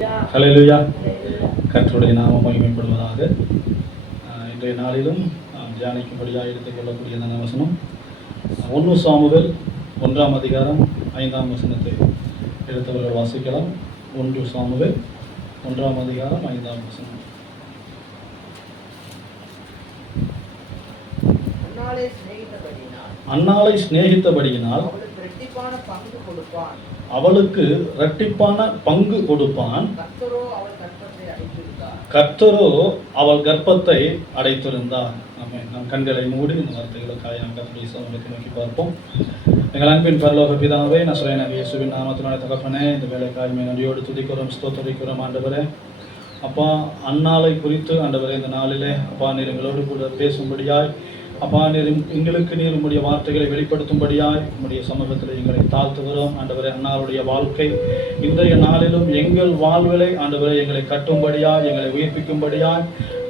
ஹல்லேலூயா. கர்த்தருடைய நாமம் மகிமைப்படுவதாக. இன்றைய நாளிலும் தியானிக்கும்படியாக எடுத்துக்கொள்ளக்கூடிய அந்த வசனம் 1 சாமுவேல் 1ஆம் அதிகாரம் 5ஆம் வசனத்தை எடுத்தவர்கள் வாசிக்கலாம். 1 சாமுவேல் 1ஆம் அதிகாரம் 5ஆம் வசனம். அன்னாளை சிநேகித்தபடியினால் அவளுக்கு இரட்டிப்பான பங்கு கொடுப்பான். கர்த்தரோ அவள் கர்ப்பத்தை அடைத்திருந்தார். நம் கண்களை மூடி இந்த வார்த்தைகளுக்காக நாம் கர்த்தருடைய சமூகத்தை நோக்கி பார்ப்போம். எங்கள் அன்பின் பரலோக பிதாவே, நசரேயனாகிய இயேசுவின் நாமத்தினாலே தகப்பனே, இந்த வேலைக்காய் நன்றியோடு துதிக்கிறோம், ஸ்தோத்திரிக்கிறோம் ஆண்டவரே. அப்பா, அன்னாளை குறித்து ஆண்டவரே இந்த நாளிலே அப்பா நீர் எங்களோடு கூட பேசும்படியாய், அப்பா நீர் எங்களுக்கு நீர் உம்முடைய வார்த்தைகளை வெளிப்படுத்தும்படியாய் உம்முடைய சமூகத்தில் எங்களை தாழ்த்துகிறோம் ஆண்டவரே. அன்னாருடைய வாழ்க்கை இன்றைய நாளிலும் எங்கள் வாழ்விலை ஆண்டவரே எங்களை கட்டும்படியாய், எங்களை உயிர்ப்பிக்கும்படியாய்,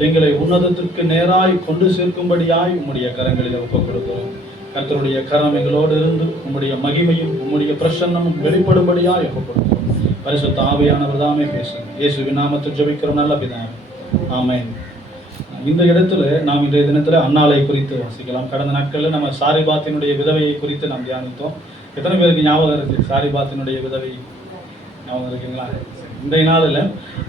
எங்களை உன்னதத்திற்கு நேராய் கொண்டு சேர்க்கும்படியாய் உம்முடைய கரங்களில் ஒப்புக் கொடுக்கிறோம். கர்த்தருடைய கரம் எங்களோடு இருந்து உம்முடைய மகிமையும் உம்முடைய பிரசன்னமும் வெளிப்படும்படியாய் ஒப்புக் கொடுக்கிறோம். பரிசுத்த ஆவியானவர் தாமே பேசும். இயேசுவின் நாமத்தில் ஜெபிக்கிறோம் நல்ல பிதாவே, ஆமென். இந்த இடத்துல நாம் இன்றைய தினத்தில் அன்னாளை குறித்து வாசிக்கலாம். கடந்த நாட்களில் நம்ம சாரிபாத்தினுடைய விதவையை குறித்து நாம் தியானித்தோம். எத்தனை பேருக்கு ஞாபகம் இருக்குது சாரிபாத்தினுடைய விதவை? ஞாபகம் இருக்குங்களா? இன்றைய நாளில்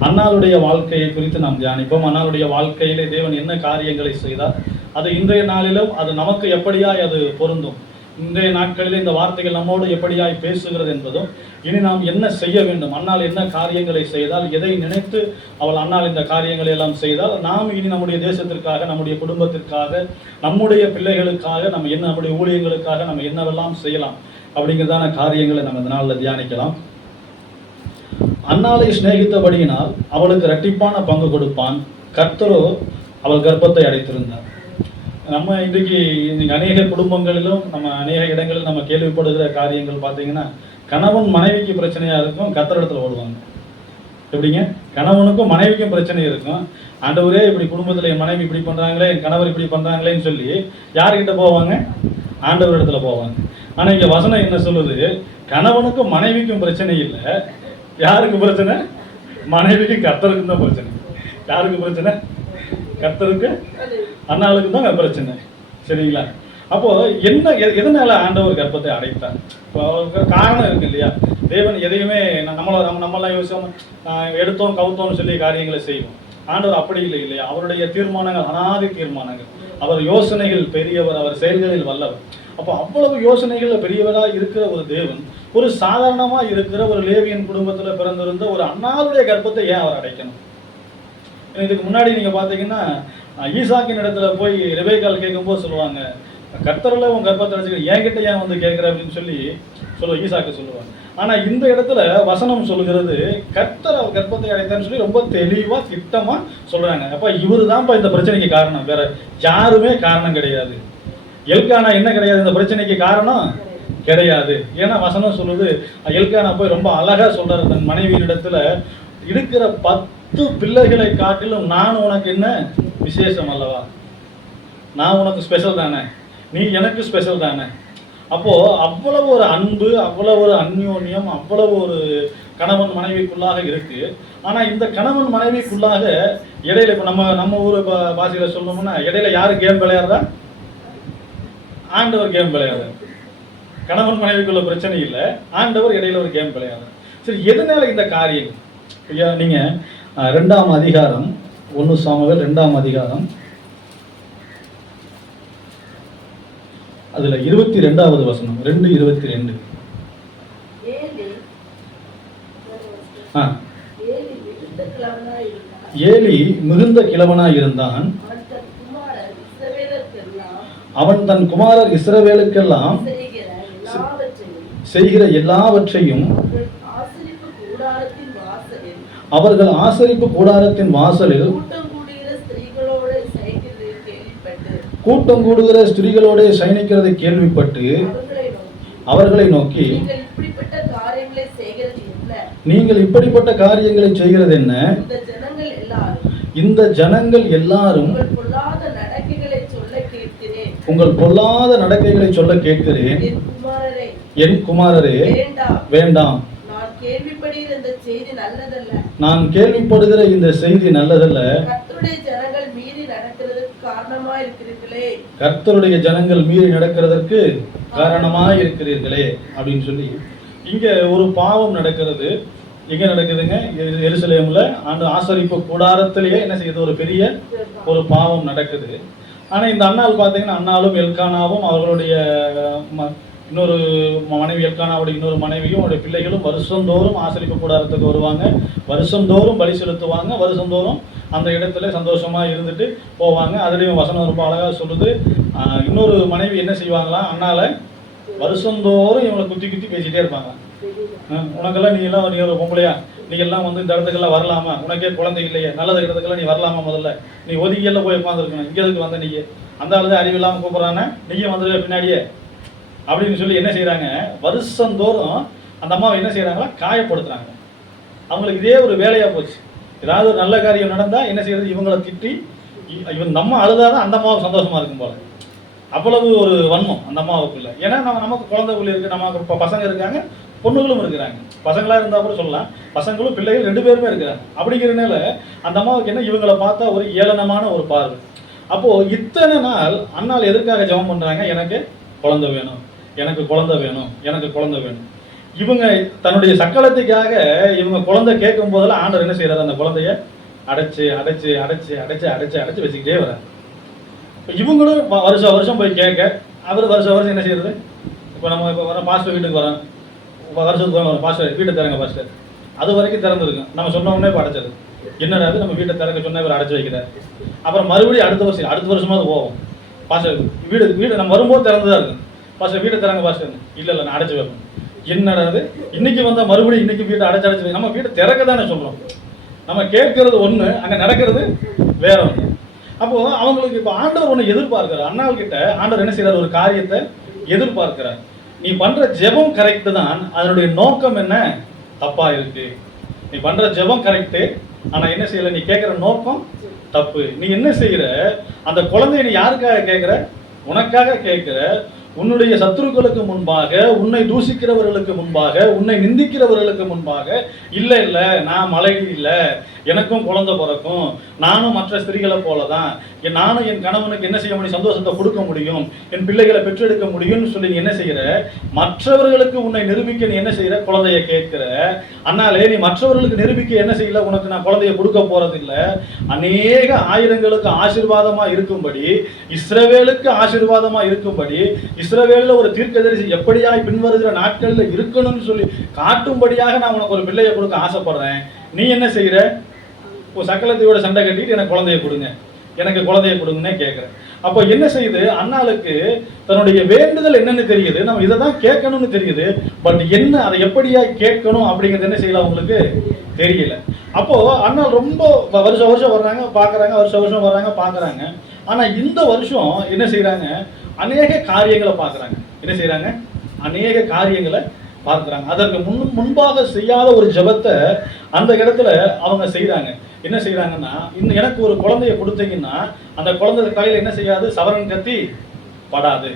அன்னாளுடைய வாழ்க்கையை குறித்து நாம் தியானிப்போம். அன்னாளுடைய வாழ்க்கையிலே தேவன் என்ன காரியங்களை செய்தார், அது இன்றைய நாளிலும் அது நமக்கு எப்படியாய் அது பொருந்தும், இன்றைய நாட்களில் இந்த வார்த்தைகள் நம்மோடு எப்படியாய் பேசுகிறது என்பதும், இனி நாம் என்ன செய்ய வேண்டும், அன்னாள் என்ன காரியங்களை செய்தால், எதை நினைத்து அவள் அன்னாள் இந்த காரியங்களை எல்லாம் செய்தால், நாம் இனி நம்முடைய தேசத்திற்காக, நம்முடைய குடும்பத்திற்காக, நம்முடைய பிள்ளைகளுக்காக, நம்முடைய ஊழியங்களுக்காக நம்ம என்னவெல்லாம் செய்யலாம் அப்படிங்கிறதான காரியங்களை நம்ம இந்த நாளில் தியானிக்கலாம். அன்னாளை சிநேகித்தபடியினால் அவளுக்கு இரட்டிப்பான பங்கு கொடுப்பான். கர்த்தரோ அவள் கர்ப்பத்தை அடைத்திருந்தார். நம்ம இன்றைக்கு அநேக குடும்பங்களிலும் நம்ம அநேக இடங்களில் நம்ம கேள்விப்படுகிற காரியங்கள் பார்த்தீங்கன்னா, கணவன் மனைவிக்கு பிரச்சனையாக இருக்கும், கர்த்தரிடத்தில் ஓடுவாங்க. எப்படிங்க? கணவனுக்கும் மனைவிக்கும் பிரச்சனை இருக்கும். ஆண்டவரே இப்படி குடும்பத்தில் என் மனைவி இப்படி பண்ணுறாங்களே, என் கணவர் இப்படி பண்ணுறாங்களேன்னு சொல்லி யார்கிட்ட போவாங்க? ஆண்டவர் இடத்துல போவாங்க. ஆனால் இங்கே வசனம் என்ன சொல்லுது? கணவனுக்கும் மனைவிக்கும் பிரச்சனை இல்லை. யாருக்கு பிரச்சனை? மனைவிக்கும் கர்த்தருக்கும் தான் பிரச்சனை. யாருக்கு பிரச்சனை? கர்த்தருக்கு, அன்னாளுக்கு தான் பிரச்சனை. சரிங்களா? அப்போ என்ன, எதனால ஆண்டவர் கர்ப்பத்தை அடைத்தார்? இப்போ காரணம் இருக்கு இல்லையா? தேவன் எதையுமே நம்மளாம் யோசிச்சோம், எடுத்தோம் கவுத்தோம்னு சொல்லி காரியங்களை செய்வோம். ஆண்டவர் அப்படி இல்லை இல்லையா? அவருடைய தீர்மானங்கள் அனாதி தீர்மானங்கள். அவர் யோசனைகள் பெரியவர், அவர் செயல்களில் வல்லவர். அப்போ அவ்வளவு யோசனைகள் பெரியவராக இருக்கிற ஒரு தேவன், ஒரு சாதாரணமாக இருக்கிற ஒரு லேவியன் குடும்பத்தில் பிறந்திருந்த ஒரு அன்னாளுடைய கர்ப்பத்தை ஏன் அவர் அடைக்கணும்? இதுக்கு முன்னாடி நீங்கள் பார்த்தீங்கன்னா, ஈசாக்கின் இடத்துல போய் ரெபேக்காள் கேட்கும்போது சொல்லுவாங்க, கர்த்தரில் உன் கர்ப்பத்தை அடைச்சிக்க என்கிட்ட ஏன் வந்து கேட்குற அப்படின்னு சொல்லி ஈசாக்கு சொல்லுவாங்க. ஆனால் இந்த இடத்துல வசனம் சொல்லுகிறது, கர்த்தர் அவர் கர்ப்பத்தை அடைத்தான்னு சொல்லி ரொம்ப தெளிவாக திட்டமாக சொல்கிறாங்க. அப்போ இவரு தான்ப்பா இந்த பிரச்சனைக்கு காரணம், வேற யாருமே காரணம் கிடையாது. எல்கானா என்ன கிடையாது இந்த பிரச்சனைக்கு காரணம்? கிடையாது. ஏன்னா வசனம் சொல்லுது, எல்கானா போய் ரொம்ப அழகாக சொல்கிறார் தன் மனைவியிடத்துல, இருக்கிற 10 பிள்ளைகளை காட்டிலும் நான் உனக்கு என்ன விசேஷம் அல்லவா? நான் உனக்கு ஸ்பெஷல் தானே, நீ எனக்கு ஸ்பெஷல் தானே. அப்போது அவ்வளவு ஒரு அன்பு, அவ்வளவு ஒரு அந்யோன்யம், அவ்வளவு ஒரு கணவன் மனைவிக்குள்ளாக இருக்குது. ஆனால் இந்த கணவன் மனைவிக்குள்ளாக இடையில இப்போ நம்ம ஊர் பாஷையில் சொல்லணும்னா, இடையில யார் கேம் விளையாடுறா? ஆண்டவர் கேம் விளையாடுறார். கணவன் மனைவிக்குள்ள பிரச்சனை இல்லை, ஆண்டவர் இடையில ஒரு கேம் விளையாடுறார். சரி, எதனால இந்த காரியம்? ஐயா, நீங்கள் 2ஆம் அதிகாரம் 1 சாமுவேல் 2ஆம் அதிகாரம் அதுல 22வது வசனம் 2:22. ஏலி மிகுந்த கிழவனாய் இருந்தான். அவன் தன் குமாரர் இஸ்ரவேலுக்கெல்லாம் செய்கிற எல்லாவற்றையும் அவர்கள் ஆசரிப்பு கூடாரத்தின் வாசலில் கூட்டம் கூடுகிற ஸ்திரீகளோடு சயனிக்கிறதை கேள்விப்பட்டு அவர்களை நோக்கி, நீங்கள் இப்படிப்பட்ட காரியங்களை செய்கிறது என்ன? இந்த ஜனங்கள் எல்லாரும் உங்கள் பொல்லாத நடக்கைகளை சொல்ல கேட்கிறேன். என் குமாரரே, வேண்டாம், கேள்விப்படுகிற இந்த செய்தி நல்லதல்ல. நான் கேள்விப்படுகிற இந்த செய்தி நல்லதல்ல. கர்த்தருடைய ஜனங்கள் மீறி நடக்கிறதுக்கு காரணமா இருக்கிறீர்களே. கர்த்தருடைய ஜனங்கள் மீறி நடக்கிறதற்கு காரணமா இருக்கிறீர்களே அப்படின்னு சொல்லி இங்க ஒரு பாவம் நடக்கிறது. எங்க நடக்குதுங்க? எருசலேம்ல அந்த ஆசரிப்பு கூடாரத்திலேயே என்ன செய்யுது? ஒரு பெரிய ஒரு பாவம் நடக்குது. ஆனா இந்த அண்ணாள் பார்த்தீங்கன்னா, அண்ணாலும் எல்கானாவும் அவர்களுடைய இன்னொரு மனைவி எல்கானாவுடைய இன்னொரு மனைவியும் அவருடைய பிள்ளைகளும் வருஷந்தோறும் ஆசரிப்பு கூடாரத்துக்கு வருவாங்க. வருஷந்தோறும் பலி செலுத்துவாங்க. வருஷந்தோறும் அந்த இடத்துல சந்தோஷமா இருந்துட்டு போவாங்க. அதுலேயும் வசனம் ரொம்ப அழகாக சொல்லுது. இன்னொரு மனைவி என்ன செய்வாங்களாம்? அண்ணால வருஷந்தோறும் இவங்களை குத்தி குத்தி பேசிட்டே இருப்பாங்க. உனக்கெல்லாம் நீ ஒரு பொம்பளையா, நீ எல்லாம் வந்து இந்த இடத்துக்கெல்லாம் வரலாமா? உனக்கே குழந்தை இல்லையே, நல்லது இடத்துக்கெல்லாம் நீ வரலாமா? முதல்ல நீ ஒதுக்கியெல்லாம் போய் உட்காந்துருக்கணும். இங்கே எதுக்கு வந்த நீங்க? அந்த ஆளுதான் அறிவில்லாமல் கூப்பிட்றானே, நீயும் வந்துருக்க பின்னாடியே அப்படின்னு சொல்லி என்ன செய்யறாங்க? வருஷந்தோறும் அந்த அம்மாவை என்ன செய்யறாங்களா? காயப்படுத்துறாங்க. அவங்களுக்கு இதே ஒரு வேலையா போச்சு. ஏதாவது ஒரு நல்ல காரியம் நடந்தா என்ன செய்யறது? இவங்களை திட்டி இவன் நம்ம அழுதாதான் அந்த அம்மாவுக்கு சந்தோஷமா இருக்கும் போல. அவ்வளவு ஒரு வன்மம் அந்த அம்மாவுக்குள்ள. ஏன்னா நமக்கு குழந்தைகள் இருக்கு, நமக்கு பசங்க இருக்காங்க, பொண்ணுகளும் இருக்கிறாங்க. பசங்களா இருந்தா கூட சொல்லலாம், பசங்களும் பிள்ளைகள் 2 பேருமே இருக்கிறாங்க. அப்படிங்கிறனால அந்த அம்மாவுக்கு என்ன, இவங்களை பார்த்தா ஒரு ஏளனமான ஒரு பார்வை. அப்போ இத்தனை நாள் அண்ணால் எதற்காக ஜெபம் பண்றாங்க? எனக்கு குழந்தை வேணும், எனக்கு குழந்தை வேணும், எனக்கு குழந்தை வேணும். இவங்க தன்னுடைய சக்களத்துக்காக இவங்க குழந்தை கேட்கும் போதெல்லாம் ஆண்டவர் என்ன செய்யறாரு? அந்த குழந்தைய அடைச்சு அடைச்சு அடைச்சு அடைச்சு அடைச்சு அடைச்சு வச்சுக்கிட்டே வர்றாரு. இவங்களும் வருஷம் வருஷம் போய் கேட்க, அவர் வருஷம் வருஷம் என்ன செய்யறது? இப்போ நம்ம இப்போ வர பாஸ்டர் வீட்டுக்கு வரோம், வருஷத்துக்கு வரோம், பாஸ்டர் வீட்டை திறங்க பாஸ்டர், அது வரைக்கும் திறந்துருக்கும். நம்ம சொன்ன உடனே இப்போ அடைச்சது என்னடா? நம்ம வீட்டை திறக்க சொன்ன இவர் அடைச்சு வைக்கிறார். அப்புறம் மறுபடியும் அடுத்த வருஷமாவது போவோம், பாஸ்டர் வீடு நம்ம வரும்போது திறந்துதான் இருக்கும். பாஸ்டர் வீட்டை திறங்க பாஸ்டர், இல்லை நான் அடைச்சு வைப்பேன். என்னடா அது? இன்னைக்கு வந்தால் மறுபடியும் இன்னைக்கு வீட்டை அடைச்சு நம்ம வீட்டை திறக்க தானே சொல்கிறோம். நம்ம கேட்கறது ஒன்று, அங்கே நடக்கிறது வேற ஒன்று. அப்போ அவங்களுக்கு இப்போ ஆண்டவர் ஒன்று எதிர்பார்க்கிறார். அண்ணாள் கிட்ட ஆண்டவர் என்ன செய்யறார்? ஒரு காரியத்தை எதிர்பார்க்கிறார். நீ பண்ற ஜெபம் கரெக்ட் தான், அதனுடைய நோக்கம் என்ன தப்பா இருக்கு. நீ பண்ற ஜெபம் கரெக்டு, ஆனா என்ன செய்யல, நீ கேட்கிற நோக்கம் தப்பு. நீ என்ன செய்யற? அந்த குழந்தைய நீ யாருக்காக கேட்கிற? உனக்காக கேட்கிற. உன்னுடைய சத்துருக்களுக்கு முன்பாக, உன்னை தூசிக்கிறவர்களுக்கு முன்பாக, உன்னை நிந்திக்கிறவர்களுக்கு முன்பாக, இல்லை இல்லை நான் மலைவி இல்லை, எனக்கும் குழந்தை பிறக்கும், நானும் மற்ற ஸ்திரீகளை போலதான், நானும் என் கணவனுக்கு என்ன செய்ய முடியும்? சந்தோஷத்தை கொடுக்க முடியும், என் பிள்ளைகளை பெற்றெடுக்க முடியும்னு சொல்லி நீ என்ன செய்யற? மற்றவர்களுக்கு உன்னை நிரூபிக்க நீ என்ன செய்யற? குழந்தைய கேட்கிற. அதனாலே நீ மற்றவர்களுக்கு நிரூபிக்க என்ன செய்யல? உனக்கு நான் குழந்தைய கொடுக்க போறதில்லை. அநேக ஆயிரங்களுக்கு ஆசீர்வாதமா இருக்கும்படி, இஸ்ரவேலுக்கு ஆசீர்வாதமா இருக்கும்படி, இஸ்ரவேலில் ஒரு தீர்க்கதரிசி எப்படியாய் பின்வருகிற நாட்களில் இருக்கணும்னு சொல்லி காட்டும்படியாக நான் உனக்கு ஒரு பிள்ளையை கொடுக்க ஆசைப்படுறேன். நீ என்ன செய்யற? சக்கலத்தையோட சண்டை கட்டிட்டு எனக்கு குழந்தைய கொடுங்க, எனக்கு குழந்தைய கொடுங்கன்னே கேட்குறேன். அப்போ என்ன செய்யுது? அண்ணாளுக்கு தன்னுடைய வேண்டுதல் என்னன்னு தெரியுது, நம்ம இதை தான் கேட்கணும்னு தெரியுது. பட் என்ன, அதை எப்படியா கேட்கணும் அப்படிங்கிறது என்ன செய்யலாம் அவங்களுக்கு தெரியல. அப்போ அண்ணாள் ரொம்ப வருஷம் வருஷம் வர்றாங்க பார்க்குறாங்க, வருஷம் வருஷம் வர்றாங்க பார்க்குறாங்க. ஆனால் இந்த வருஷம் என்ன செய்கிறாங்க? அநேக காரியங்களை பார்க்குறாங்க. என்ன செய்கிறாங்க? அநேக காரியங்களை பார்க்குறாங்க. அதற்கு முன்பாக செய்யாத ஒரு ஜெபத்தை அந்த இடத்துல அவங்க செய்கிறாங்க. என்ன செய்கிறாங்கன்னா, இன்னும் எனக்கு ஒரு குழந்தைய கொடுத்தீங்கன்னா அந்த குழந்தை கையில் என்ன செய்யாது? சவரன் கத்தி படாது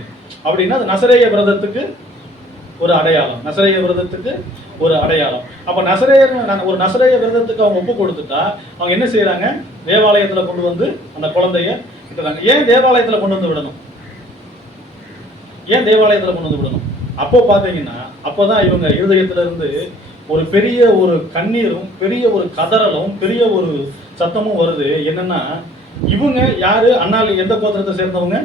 அப்படின்னா அது நசரேய விரதத்துக்கு ஒரு அடையாளம். நசரேய விரதத்துக்கு ஒரு அடையாளம். அப்போ ஒரு நசரேய விரதத்துக்கு அவங்க ஒப்பு கொடுத்துட்டா அவங்க என்ன செய்கிறாங்க? தேவாலயத்தில் கொண்டு வந்து அந்த குழந்தைய விட்டுறாங்க. ஏன் தேவாலயத்தில் கொண்டு வந்து விடணும்? ஏன் தேவாலயத்தில் கொண்டு வந்து விடணும்? அப்போ பார்த்தீங்கன்னா அப்போதான் இவங்க இருதயத்திலிருந்து ஒரு பெரிய ஒரு கண்ணீரும், பெரிய ஒரு கதறலும், பெரிய ஒரு சத்தமும் வருது. என்னன்னா, இவங்க யாரு? அண்ணாள் எந்த கோத்திரத்தை சேர்ந்தவங்க?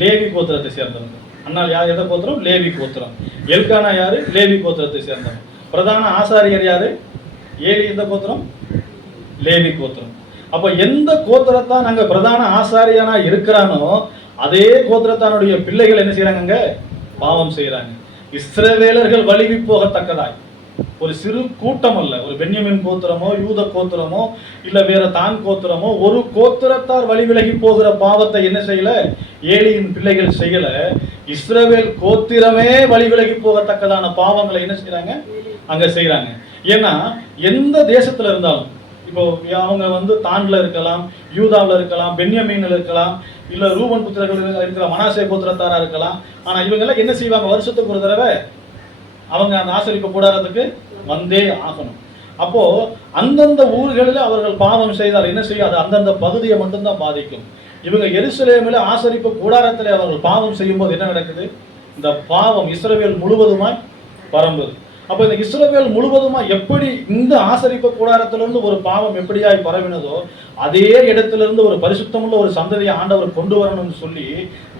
லேவி கோத்திரத்தை சேர்ந்தவங்க. அண்ணாள் யார்? எந்த கோத்திரம்? லேவி கோத்திரம். எல்கானா யாரு? லேவி கோத்திரத்தை சேர்ந்தவங்க. பிரதான ஆசாரியர் யாரு? ஏலி எந்த கோத்திரம்? லேவி கோத்திரம். அப்ப எந்த கோத்திரத்தான் நாங்க பிரதான ஆசாரியனா இருக்கிறானோ அதே கோத்திரத்தானுடைய பிள்ளைகள் என்ன செய்யறாங்க? பாவம் செய்யறாங்க. இஸ்ரவேலர்கள் வலிவி போகத்தக்கதாய் ஒரு சிறு கூட்டம் அல்ல, ஒரு பென்யமின் கோத்திரமோ யூத கோத்திரமோ இல்ல வேற தான் கோத்திரமோ, ஒரு கோத்திரத்தார் வழி விலகி போகிற பாவத்தை என்ன செய்யல? ஏலியின் பிள்ளைகள் செய்யல. இஸ்ரவேல் கோத்திரமே வழி விலகி போகத்தக்கதான பாவங்களை என்ன செய்யறாங்க? அங்க செய்யறாங்க. ஏன்னா எந்த தேசத்துல இருந்தாலும், இப்போ அவங்க வந்து தான்ல இருக்கலாம், யூதாவில் இருக்கலாம், பென்யமீன்ல இருக்கலாம், இல்ல ரூபன் புத்திரர்கள் இருக்கிற மனாசே கோத்திரத்தாரா இருக்கலாம். ஆனா இவங்க எல்லாம் என்ன செய்வாங்க? வருஷத்துக்கு ஒரு தடவை அவங்க அந்த ஆசரிப்பு கூடாரத்துக்கு வந்தே ஆகணும். அப்போ அந்தந்த ஊர்களில் அவர்கள் பாவம் செய்தால் என்ன செய்யும்? அது அந்தந்த பகுதியை மட்டும்தான் பாதிக்கும். இவங்க எருசலேமில் ஆசரிப்பு கூடாரத்தில் அவர்கள் பாவம் செய்யும் போது என்ன நடக்குது? இந்த பாவம் இஸ்ரவேல் முழுவதுமாய் பரம்புது. அப்போ இந்த இஸ்ரவேல் முழுவதுமாய் எப்படி இந்த ஆசரிப்பு கூடாரத்திலிருந்து ஒரு பாவம் எப்படியாய் பரவினதோ அதே இடத்திலிருந்து ஒரு பரிசுத்தமுள்ள ஒரு சந்ததியை ஆண்டவர் கொண்டு வரணும்னு சொல்லி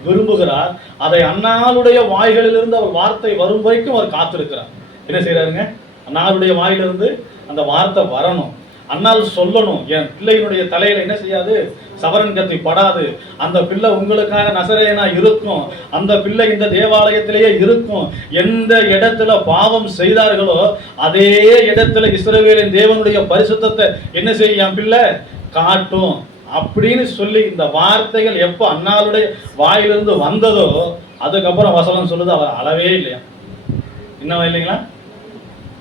விரும்புகிறார். அதை அன்னாளுடைய வாய்களிலிருந்து அவர் வார்த்தை வரும் வரைக்கும் அவர் காத்திருக்கிறார். என்ன செய்யறாருங்க? அன்னாளுடைய வாயிலிருந்து அந்த வார்த்தை வரணும், அன்னால் சொல்லணும். என் பிள்ளையினுடைய தலையில என்ன செய்யாது? சவரன் கத்தி படாது. அந்த பிள்ளை உங்களுக்காக நசரேயனா இருக்கும். அந்த பிள்ளை இந்த தேவாலயத்திலேயே இருக்கும். எந்த இடத்துல பாவம் செய்தார்களோ அதே இடத்துல இஸ்ரவேலின் தேவனுடைய பரிசுத்தத்தை என்ன செய்யும்? என் பிள்ளை காட்டும் அப்படின்னு சொல்லி இந்த வார்த்தைகள் எப்போ அன்னாளுடைய வாயிலிருந்து வந்ததோ அதுக்கப்புறம் வசனம் சொல்லுது அவர் அளவே இல்லையா? இன்னும் இல்லைங்களா?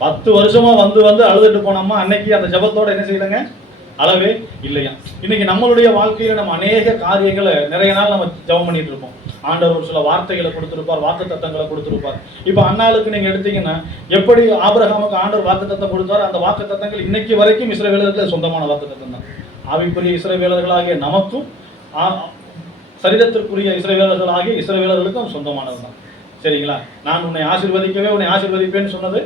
10 வருஷமா வந்து வந்து அழுதுட்டு போனோமா அன்னைக்கு அந்த ஜபத்தோட என்ன செய்யலங்க? அளவே இல்லையா? இன்னைக்கு நம்மளுடைய வாழ்க்கையில நம்ம அநேக காரியங்களை நிறைய நாள் நம்ம ஜபம் பண்ணிட்டு இருப்போம். ஆண்டவர் ஒரு சில வார்த்தைகளை கொடுத்திருப்பார், வாக்கு தத்தங்களை கொடுத்திருப்பார். இப்ப அன்னாளுக்கு நீங்க எடுத்தீங்கன்னா எப்படி ஆபிரகாமுக்கு ஆண்டவர் வாக்கு தத்தம் கொடுத்தார், அந்த வாக்கு தத்தங்கள் இன்னைக்கு வரைக்கும் இஸ்ரவேலர்களுக்கு சொந்தமான வாக்கு தத்தம் தான். ஆவிக்குரிய இஸ்ரவேலர்களாகிய நமக்கும் சரீரத்திற்குரிய இஸ்ரவேலர்களாகிய இஸ்ரவேலர்களுக்கும் சொந்தமானது தான். சரிங்களா? நான் உன்னை ஆசீர்வதிக்கவே உன்னை ஆசீர்வதிப்பேன்னு சொன்னது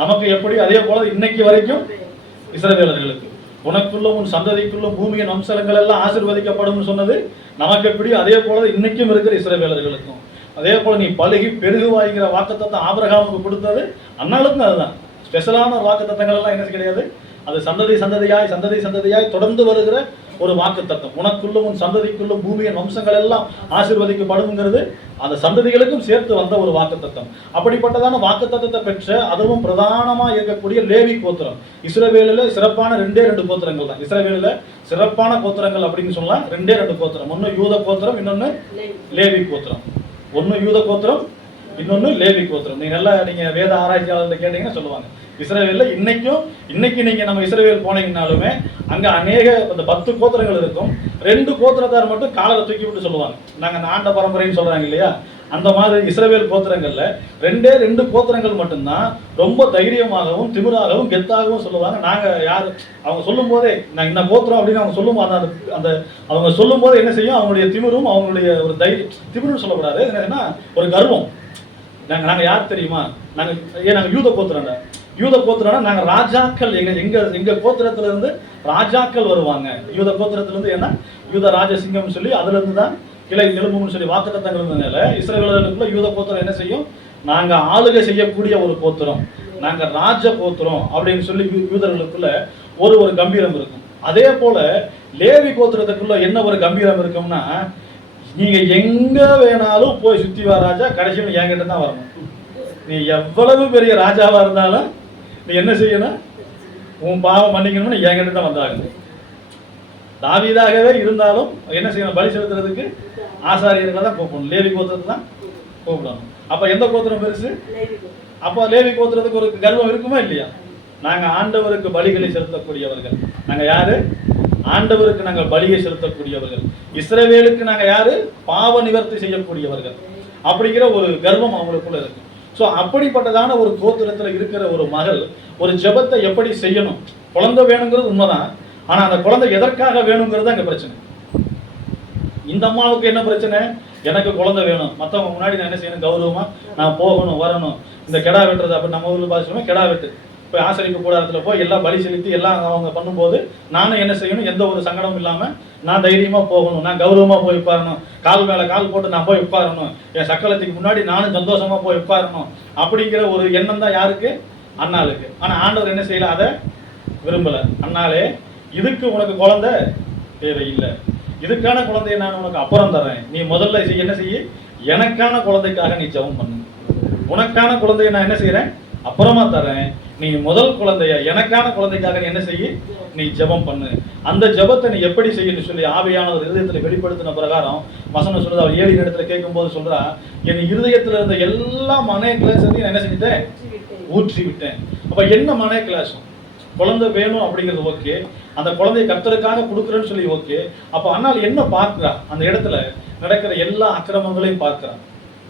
நமக்கு எப்படி? அதே போல இன்னைக்கு வரைக்கும் இஸ்ரவேலர்களுக்கு உனக்குள்ள உன் சந்ததிக்குள்ள பூமியின் வம்சங்கள் எல்லாம் ஆசீர்வதிக்கப்படும் சொன்னது நமக்கு எப்படி? அதே போல இன்னைக்கும் இருக்கிற இஸ்ரவேலர்களுக்கும். அதே போல நீ பலுகி பெருகுவாய்ங்கிற வாக்குத்தத்தம் ஆபிரகாமுக்கு கொடுத்தது அன்னாளுக்கும் அதுதான். ஸ்பெஷலான வாக்குத்தத்தங்கள் எல்லாம் என்ன கிடையாது, அது சந்ததி சந்ததியாய் சந்ததி சந்ததியாய் தொடர்ந்து வருகிற ஒரு வாக்குத்தத்தம். உனக்குள்ளும் உன் சந்ததிக்குள்ளும் பூமியின் வம்சங்கள் எல்லாம் ஆசீர்வதிக்கப்படுங்கிறது அந்த சந்ததிகளுக்கும் சேர்த்து வந்த ஒரு வாக்குத்தத்தம். அப்படிப்பட்டதான வாக்குத்தத்தத்தை பெற்ற அதுவும் பிரதானமாக இருக்கக்கூடிய லேவி கோத்திரம். இஸ்ரவேலில் சிறப்பான 2 கோத்திரங்கள் தான். இஸ்ரவேலில் சிறப்பான கோத்திரங்கள் அப்படின்னு சொல்லலாம் 2 கோத்திரம். ஒன்று யூத கோத்திரம், இன்னொன்று லேவி கோத்திரம். ஒன்று யூத கோத்திரம், இன்னொன்று லேவி கோத்திரம். நீங்க வேத ஆராய்ச்சியாளர்கள் கேட்டீங்கன்னா சொல்லுவாங்க. இஸ்ரவேலில் இன்னைக்கு நீங்க நம்ம இஸ்ரவேல் போனீங்கன்னாலுமே அங்க அநேக அந்த 10 கோத்திரங்கள் இருக்கும். 2 கோத்திரத்தார் மட்டும் காலரை தூக்கி விட்டு சொல்லுவாங்க, நாங்க அந்த ஆண்ட பரம்பரைன்னு சொல்றாங்க இல்லையா? அந்த மாதிரி இஸ்ரவேல் கோத்திரங்கள்ல 2 கோத்திரங்கள் மட்டும்தான் ரொம்ப தைரியமாகவும் திமிராகவும் கெத்தாகவும் சொல்லுவாங்க. நாங்க யாரு அவங்க சொல்லும் போதே நான் இந்த கோத்திரம் அப்படின்னு அவங்க சொல்லும் அந்த அவங்க சொல்லும் போது என்ன செய்யும்? அவங்களுடைய திமிரும் அவங்களுடைய ஒரு தைரியம், திமிரும் சொல்லக்கூடாது, என்னன்னா ஒரு கர்வம். நாங்க யார் தெரியுமா? நாங்க யூத கோத்திரம். யூத கோத்திரம்னா நாங்க ராஜாக்கள், எங்க கோத்திரத்துல இருந்து ராஜாக்கள் வருவாங்க. யூத கோத்திரத்துல இருந்து என்ன யூத ராஜசிங்கம் சொல்லி அதுல இருந்து தான் கிளை எலும்புன்னு சொல்லி வாக்குத்தத்தங்கள் இருந்ததுனால இஸ்ரவேலர்களுக்குள்ள யூத கோத்திரம் என்ன செய்யும்? நாங்க ஆளுகை செய்யக்கூடிய ஒரு கோத்திரம், நாங்க ராஜ கோத்திரம் அப்படின்னு சொல்லி யூதர்களுக்குள்ள ஒரு கம்பீரம் இருக்கும். அதே போல லேவி கோத்திரத்துக்குள்ள என்ன ஒரு கம்பீரம் இருக்கும்னா, நீங்க எங்க வேணாலும் போய் சுத்தி வர ராஜா, கடைசியில் என்கிட்ட தான் வரணும். நீ எவ்வளவு பெரிய ராஜாவா இருந்தாலும் நீ என்ன செய்யணும்? உன் பாவம் மன்னிக்கணும்னு என்கிட்ட தான் வந்தாகணும். தாவீதாகவே இருந்தாலும் என்ன செய்யணும்? பலி செலுத்துறதுக்கு ஆசாரியர்களை தான் கூப்பிடணும், லேவி கோத்திரத்தை தான் கூப்பிடணும். அப்ப எந்த கோத்திரம் பெருசு? அப்போ லேவி கோத்திரத்துக்கு ஒரு கர்வம் இருக்குமா இல்லையா? நாங்க ஆண்டவருக்கு பலிகளை செலுத்தக்கூடியவர்கள். நாங்க யாரு? ஆண்டவருக்கு நாங்கள் பலியை செலுத்தக்கூடியவர்கள். இஸ்ரவேலுக்கு நாங்க யாரு? பாவ நிவர்த்தி செய்யக்கூடியவர்கள். அப்படிங்கிற ஒரு கர்வம் அவங்களுக்குள்ள இருக்கு. ஸோ அப்படிப்பட்டதான ஒரு கோத்திரத்தில் இருக்கிற ஒரு மகள் ஒரு ஜெபத்தை எப்படி செய்யணும்? குழந்தை வேணுங்கிறது உண்மைதான், ஆனா அந்த குழந்தை எதற்காக வேணுங்கிறது அங்க பிரச்சனை. இந்த அம்மாவுக்கு என்ன பிரச்சனை? எனக்கு குழந்தை வேணும், மற்றவங்க முன்னாடி நான் என்ன செய்யணும்? கௌரவமா நான் போகணும் வரணும். இந்த கெடா வெட்டுறது அப்படி நம்ம ஊரில் பாதிச்சுமே கெடா வெட்டு போய் ஆசரிப்பு கூடாரத்தில் போய் எல்லாம் பலி செலுத்தி எல்லாம் அவங்க பண்ணும்போது நானும் என்ன செய்யணும்? எந்த ஒரு சங்கடமும் இல்லாமல் நான் தைரியமாக போகணும், நான் கௌரவமாக போய் உட்காரணும், கால் மேலே கால் போட்டு நான் போய் உட்காரணும், என் சக்கலத்துக்கு முன்னாடி நானும் சந்தோஷமாக போய் உட்காரணும் அப்படிங்கிற ஒரு எண்ணம் தான் யாருக்கு? அன்னாளுக்கு. ஆனால் ஆண்டவர் என்ன செய்யல? அதை விரும்பலை. அன்னாலே இதுக்கு உனக்கு குழந்தை தேவையில்லை, இதுக்கான குழந்தைய நான் உனக்கு அப்புறம் தரேன், நீ முதல்ல என்ன செய்ய? எனக்கான குழந்தைக்காக நீ ஜெபம் பண்ணு. உனக்கான குழந்தைய நான் என்ன செய்யறேன்? அப்புறமா தரேன். நீ முதல் குழந்தைய எனக்கான குழந்தைக்காக நீ என்ன செய்ய? நீ ஜெபம் பண்ணு. அந்த ஜெபத்தை நீ எப்படி செய்யணும்னு சொல்லி ஆவியானவர் இருதயத்தில் வெளிப்படுத்தின பிரகாரம் வசனம் சொல்றது. அவர் 7 இடத்துல கேட்கும் போது சொல்றா, என் இருதயத்துல இருந்த எல்லா மன கிளாஸையும் நான் என்ன செஞ்சுட்டேன்? ஊற்றி விட்டேன். அப்ப என்ன மன கிளாஸும்? குழந்தை வேணும் அப்படிங்கிறது ஓகே, அந்த குழந்தைய கர்த்தருக்காக கொடுக்குறேன்னு சொல்லி ஓகே. அப்ப அண்ணால் என்ன பார்க்கிறா? அந்த இடத்துல நடக்கிற எல்லா அக்கிரமங்களையும் பார்க்கிறான்.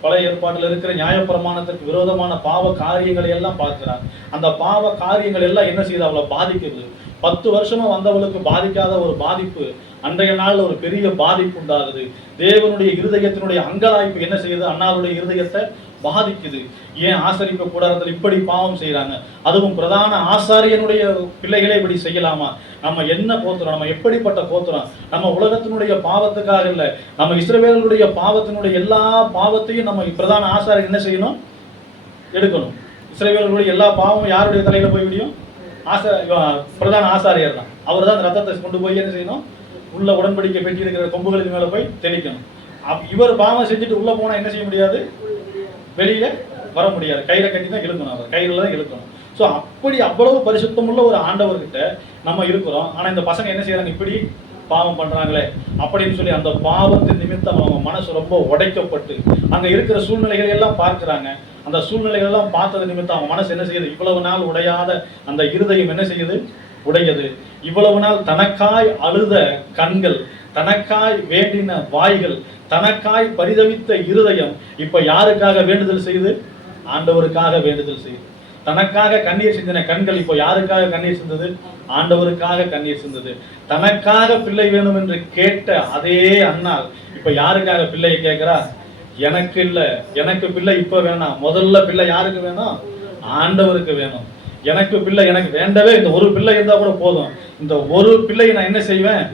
பழைய ஏற்பாட்டில் இருக்கிற நியாயப்பிரமாணத்திற்கு விரோதமான பாவ காரியங்களை எல்லாம் பார்க்கிறார். அந்த பாவ காரியங்கள் எல்லாம் என்ன செய்யுது? அவளை பாதிக்குது. 10 வருஷமா வந்தவளுக்கு பாதிக்காத ஒரு பாதிப்பு அன்றைய நாள் ஒரு பெரிய பாதிப்பு உண்டாகுது. தேவனுடைய இருதயத்தினுடைய அங்கலாய்ப்பு என்ன செய்யுது? அன்னாளுடைய இருதயத்தை பாதிக்குது. ஏன் ஆசரிப்பு கூடாரத்தில் இப்படி பாவம் செய்யறாங்க? அதுவும் பிரதான ஆசாரியனுடைய பிள்ளைகளே இப்படி செய்யலாமா? நம்ம என்ன கோத்திரம்? நம்ம எப்படிப்பட்ட கோத்திரம்? நம்ம உலகத்தினுடைய பாவத்துக்காக இல்லை, நம்ம இஸ்ரவேலுடைய பாவத்தினுடைய எல்லா பாவத்தையும் நம்ம பிரதான ஆசாரியர் என்ன செய்யணும்? எடுக்கணும். இஸ்ரவேலுடைய எல்லா பாவமும் யாருடைய தலையில போய் விடியும்? பிரதான ஆசாரியர் தான். அவர் தான் ரத்தத்தை கொண்டு போய் என்ன செய்யணும்? உள்ள உடன்படிக்கை பெட்டி இருக்கிற கொம்புகளுக்கு மேல போய் தெளிக்கணும். இவர் பாவம் செஞ்சுட்டு உள்ள போனா என்ன செய்ய முடியாது? வெளியில வர முடியாது. கையில கட்டி தான் இழுக்கணும். அவர் கையில தான் இழுக்கணும். ஸோ அப்படி அவ்வளவு பரிசுத்தமுள்ள ஒரு ஆண்டவர்கிட்ட நம்ம இருக்கிறோம். ஆனா இந்த பசங்க என்ன செய்யறாங்க? இப்படி பாவம் பண்றாங்களே அப்படின்னு சொல்லி அந்த பாவத்தின் நிமித்தம் அவங்க மனசு ரொம்ப உடைக்கப்பட்டு அங்க இருக்கிற சூழ்நிலைகளை எல்லாம் பார்க்கிறாங்க. அந்த சூழ்நிலைகள் எல்லாம் பார்த்தது நிமித்தம் அவங்க மனசு என்ன செய்யுது? இவ்வளவு நாள் உடையாத அந்த இருதயம் என்ன செய்யுது? உடையது. இவ்வளவு நாள் தனக்காய் அழுத கண்கள், தனக்காய் வேண்டின வாய்கள், தனக்காய் பரிதவித்த இருதயம் இப்ப யாருக்காக வேண்டுதல் செய்யுது? ஆண்டவருக்காக வேண்டுதல் செய்யுது. தனக்காக கண்ணீர் சிந்தின கண்கள் இப்போ யாருக்காக கண்ணீர் சிந்தது? ஆண்டவருக்காக கண்ணீர் சிந்தது. தனக்காக பிள்ளை வேணும் என்று கேட்ட அதே அண்ணால் இப்ப யாருக்காக பிள்ளையை கேட்கிறா? எனக்கு இல்ல, எனக்கு பிள்ளை இப்ப வேணாம். முதல்ல பிள்ளை யாருக்கு வேணும்? ஆண்டவருக்கு வேணும். எனக்கு பிள்ளை எனக்கு வேண்டவே, இந்த ஒரு பிள்ளை இருந்தா கூட போதும், இந்த ஒரு பிள்ளையை நான் என்ன செய்வேன்?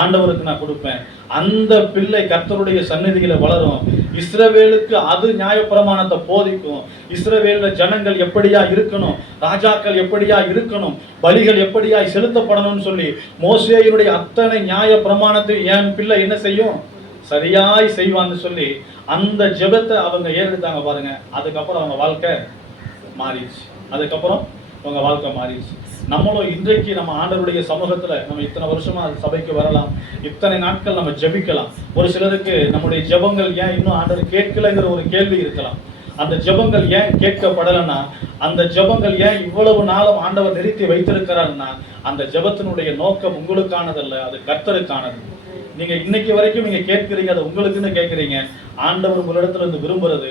ஆண்டவருக்கு நான் கொடுப்பேன். அந்த பிள்ளை கர்த்தருடைய சந்நிதியில வளரும். இஸ்ரவேலுக்கு அது நியாயப்பிரமாணத்தை போதிக்கும். இஸ்ரவேல ஜனங்கள் எப்படியா இருக்கணும், ராஜாக்கள் எப்படியா இருக்கணும், பலிகள் எப்படியா செலுத்தப்படணும்னு சொல்லி மோசேயினுடைய அத்தனை நியாய பிரமாணத்தை என் பிள்ளை என்ன செய்யும்? சரியாய் செய்வான்னு சொல்லி அந்த ஜெபத்தை அவங்க ஏறெடுத்தாங்க பாருங்க. அதுக்கப்புறம் அவங்க வாழ்க்கை மாறிடுச்சு. அதுக்கப்புறம் அவங்க வாழ்க்கை மாறிடுச்சு. நம்மளும் இன்றைக்கு நம்ம ஆண்டவருடைய சமூகத்துல நம்ம இத்தனை வருஷமா சபைக்கு வரலாம், இத்தனை நாட்கள் நம்ம ஜெபிக்கலாம். ஒரு சிலருக்கு நம்முடைய ஜெபங்கள் ஏன் இன்னும் ஆண்டவர் கேட்கலைங்கிற ஒரு கேள்வி இருக்கலாம். அந்த ஜெபங்கள் ஏன் கேட்கப்படலைன்னா, அந்த ஜெபங்கள் ஏன் இவ்வளவு நாளும் ஆண்டவர் நிறுத்தி வைத்திருக்கிறார்னா, அந்த ஜெபத்தினுடைய நோக்கம் உங்களுக்கானதல்ல, அது கர்த்தருக்கானது. நீங்க இன்னைக்கு வரைக்கும் நீங்க கேட்கிறீங்க, அது உங்களுக்குன்னு கேட்கிறீங்க. ஆண்டவர் உங்களிடத்துல இருந்து விரும்புறது,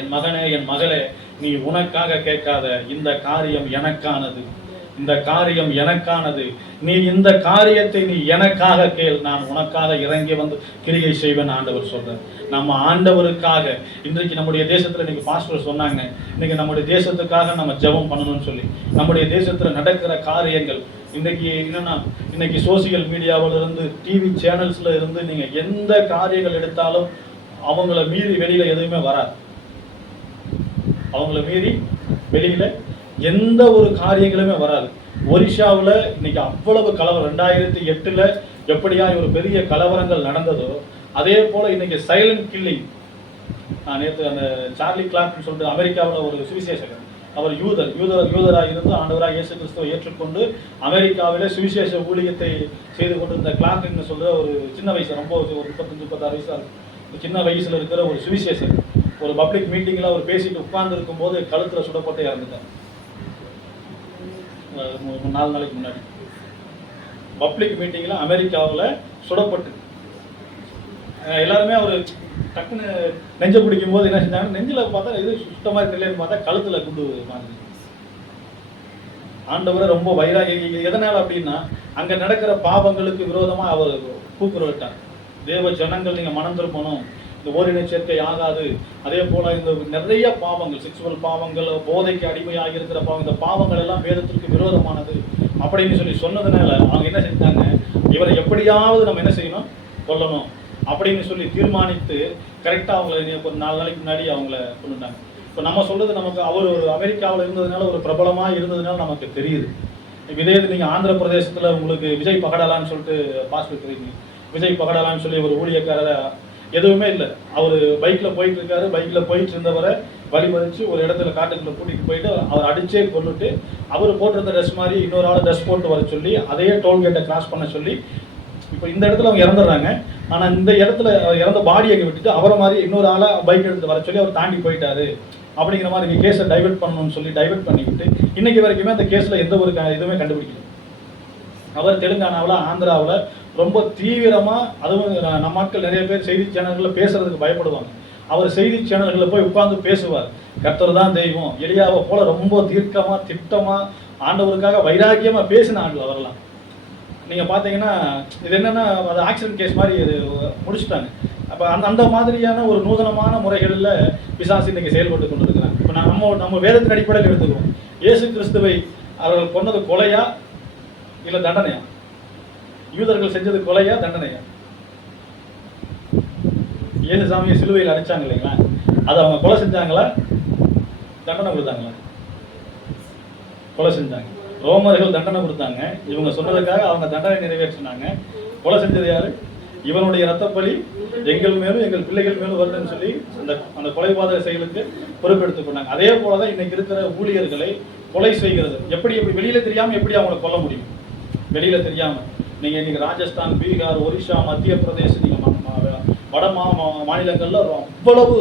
என் மகனே என் மகளே, நீ உனக்காக கேட்காத, இந்த காரியம் எனக்கானது, இந்த காரியம் எனக்கானது, நீ இந்த காரியத்தை நீ எனக்காக கேள், நான் உனக்காக இறங்கி வந்து கிரியை செய்வேன் ஆண்டவர் சொல்றார். நம்ம ஆண்டவருக்காக இன்றைக்கு நம்முடைய தேசத்துல இன்னைக்கு பாஸ்டர் சொன்னாங்க, இன்னைக்கு நம்முடைய தேசத்துக்காக நம்ம ஜெபம் பண்ணணும்னு சொல்லி. நம்முடைய தேசத்துல நடக்கிற காரியங்கள் இன்னைக்கு என்னன்னா, இன்னைக்கு சோசியல் மீடியாவில இருந்து டிவி சேனல்ஸ்ல இருந்து நீங்க எந்த காரியங்கள் எடுத்தாலும் அவங்கள மீறி வெளியில எதுவுமே வராது. அவங்கள மீறி வெளியில எந்த ஒரு காரியங்களுமே வராது. ஒரிஷாவில் இன்னைக்கு அவ்வளவு கலவரம், 2008 எப்படியா ஒரு பெரிய கலவரங்கள் நடந்ததோ அதே போல இன்னைக்கு சைலண்ட் கில்லிங். நேற்று அந்த சார்லி கிளார்க்னு சொல்லிட்டு அமெரிக்காவில் ஒரு சுவிசேஷகர், அவர் யூதராக இருந்து ஆண்டவராக இயேசு கிறிஸ்துவை ஏற்றுக்கொண்டு அமெரிக்காவிலே சுவிசேஷ ஊழியத்தை செய்து கொண்டிருந்த கிளார்க்னு சொல்ற ஒரு சின்ன வயசு, ரொம்ப ஒரு 35-36 வயசா இருக்கு, சின்ன வயசுல இருக்கிற ஒரு சுவிசேஷகர் ஒரு பப்ளிக் மீட்டிங்ல அவர் பேசிட்டு உட்கார்ந்து இருக்கும் போது கழுத்துல சுடப்பட்டு இறந்துட்டார். 4 நாளைக்கு முன்னாடி பப்ளிக் மீட்டிங்ல அமெரிக்காவில் சுடப்பட்டு எல்லாருமே அவர் டக்குன்னு நெஞ்ச பிடிக்கும் போது என்ன செஞ்சாங்க, நெஞ்சில பார்த்தா இது சுத்தமாக தெரியலன்னு பார்த்தா கழுத்துல குண்டு மாதிரி. ஆண்டவரை ரொம்ப வைராகி. எதனால அப்படின்னா, அங்க நடக்கிற பாவங்களுக்கு விரோதமா அவர் கூக்குரலிட்டார். தேவ ஜனங்கள் நீங்க மனம் திரும்பணும், இந்த ஓரின சேர்க்கை ஆகாது, அதே போல இந்த நிறைய பாவங்கள், செக்சுவல் பாவங்கள், போதைக்கு அடிமையாக இருக்கிற பாவம், இந்த பாவங்கள் எல்லாம் வேதத்திற்கு விரோதமானது அப்படின்னு சொல்லி சொன்னதுனால அவங்க என்ன செஞ்சாங்க, இவரை எப்படியாவது நம்ம என்ன செய்யணும், கொல்லணும் அப்படின்னு சொல்லி தீர்மானித்து கரெக்டாக அவங்கள ஒரு 4 நாளைக்கு முன்னாடி அவங்கள கொண்டுட்டாங்க. இப்போ நம்ம சொல்றது நமக்கு அவர் ஒரு அமெரிக்காவில் இருந்ததுனால, ஒரு பிரபலமாக இருந்ததுனால நமக்கு தெரியுது. இதே இது நீங்கள் ஆந்திர பிரதேசத்தில் உங்களுக்கு விஜய் பகடலான்னு சொல்லிட்டு பாஸ் இருக்கிறீங்க, விஜய் பகடலான்னு சொல்லி ஒரு ஊழியக்காரரை எதுவுமே இல்லை, அவர் பைக்கில் போயிட்டு இருக்காரு, பைக்கில் போயிட்டு இருந்தவரை வழிமறிச்சு ஒரு இடத்துல காட்டுக்குள்ள கூட்டிகிட்டு போயிட்டு அவர் அடிச்சே கொண்டுட்டு, அவர் போட்டிருந்த ட்ரெஸ் மாதிரி இன்னொரு ஆள் ட்ரெஸ் போட்டு வர சொல்லி அதே டோல்கேட்டை கிராஸ் பண்ண சொல்லி, இப்போ இந்த இடத்துல அவங்க இறந்துடுறாங்க. ஆனால் இந்த இடத்துல இறந்த பாடியை விட்டுட்டு அவரை மாதிரி இன்னொரு ஆளை பைக் எடுத்து வர சொல்லி அவர் தாண்டி போயிட்டாரு அப்படிங்கிற மாதிரி கேஸை டைவெர்ட் பண்ணணும்னு சொல்லி டைவெர்ட் பண்ணிவிட்டு இன்னைக்கு வரைக்குமே அந்த கேஸில் எந்த ஒரு இதுவுமே கண்டுபிடிக்கல. அவர் தெலுங்கானாவில், ஆந்திராவில் ரொம்ப தீவிரமாக, அதுவும் நம்ம ஆட்கள் நிறைய பேர் செய்தி சேனல்களில் பேசுறதுக்கு பயப்படுவாங்க. அவர் செய்தி சேனல்களில் போய் உட்கார்ந்து பேசுவார். கர்த்தர் தான் தெய்வம், எலியாவை போல ரொம்ப தீர்க்கமா திட்டமா ஆண்டவருக்காக வைராக்கியமா பேசின ஆள் அவரெல்லாம். நீங்க பாத்தீங்கன்னா இது என்னன்னா அது ஆக்சிடென்ட் கேஸ் மாதிரி இது முடிச்சுட்டாங்க. அப்ப அந்த மாதிரியான ஒரு நூதனமான முறைகளில் பிசாசு இன்னைக்கு செயல்பட்டு கொண்டிருக்கிறாங்க. இப்போ நம்ம வேதத்தின் அடிப்படையில் எடுத்துக்குவோம். இயேசு கிறிஸ்துவை அவர்கள் கொண்டது கொலையா இல்ல தண்டனையா? யூதர்கள் செஞ்சது கொலையா தண்டனையா? இயேசு சாமியை சிலுவையில் அடிச்சாங்க இல்லைங்களா, அதை அவங்க கொலை செஞ்சாங்களா தண்டனை கொடுத்தாங்களா? கொலை செஞ்சாங்க. ரோமர்கள் தண்டனை கொடுத்தாங்க, இவங்க சொன்னதுக்காக அவங்க தண்டனை நிறைவேற்றினாங்க. கொலை செஞ்சது யாரு? இவனுடைய ரத்தப்பலி எங்கள் மேலும் எங்கள் பிள்ளைகள் மேலும் வருதுன்னு சொல்லி அந்த கொலைபாதக செயலுக்கு பொறுப்பெடுத்துக் கொண்டாங்க. அதே போலதான் இன்னைக்கு இருக்கிற ஊழியர்களை கொலை செய்கிறது. எப்படி வெளியில தெரியாம எப்படி அவங்களை கொல்ல முடியும்? வெளியில தெரியாம நீங்க இன்னைக்கு ராஜஸ்தான், பீகார், ஒரிஷா, மத்திய பிரதேசம், நீங்க வட மாநிலங்கள்ல அவ்வளவு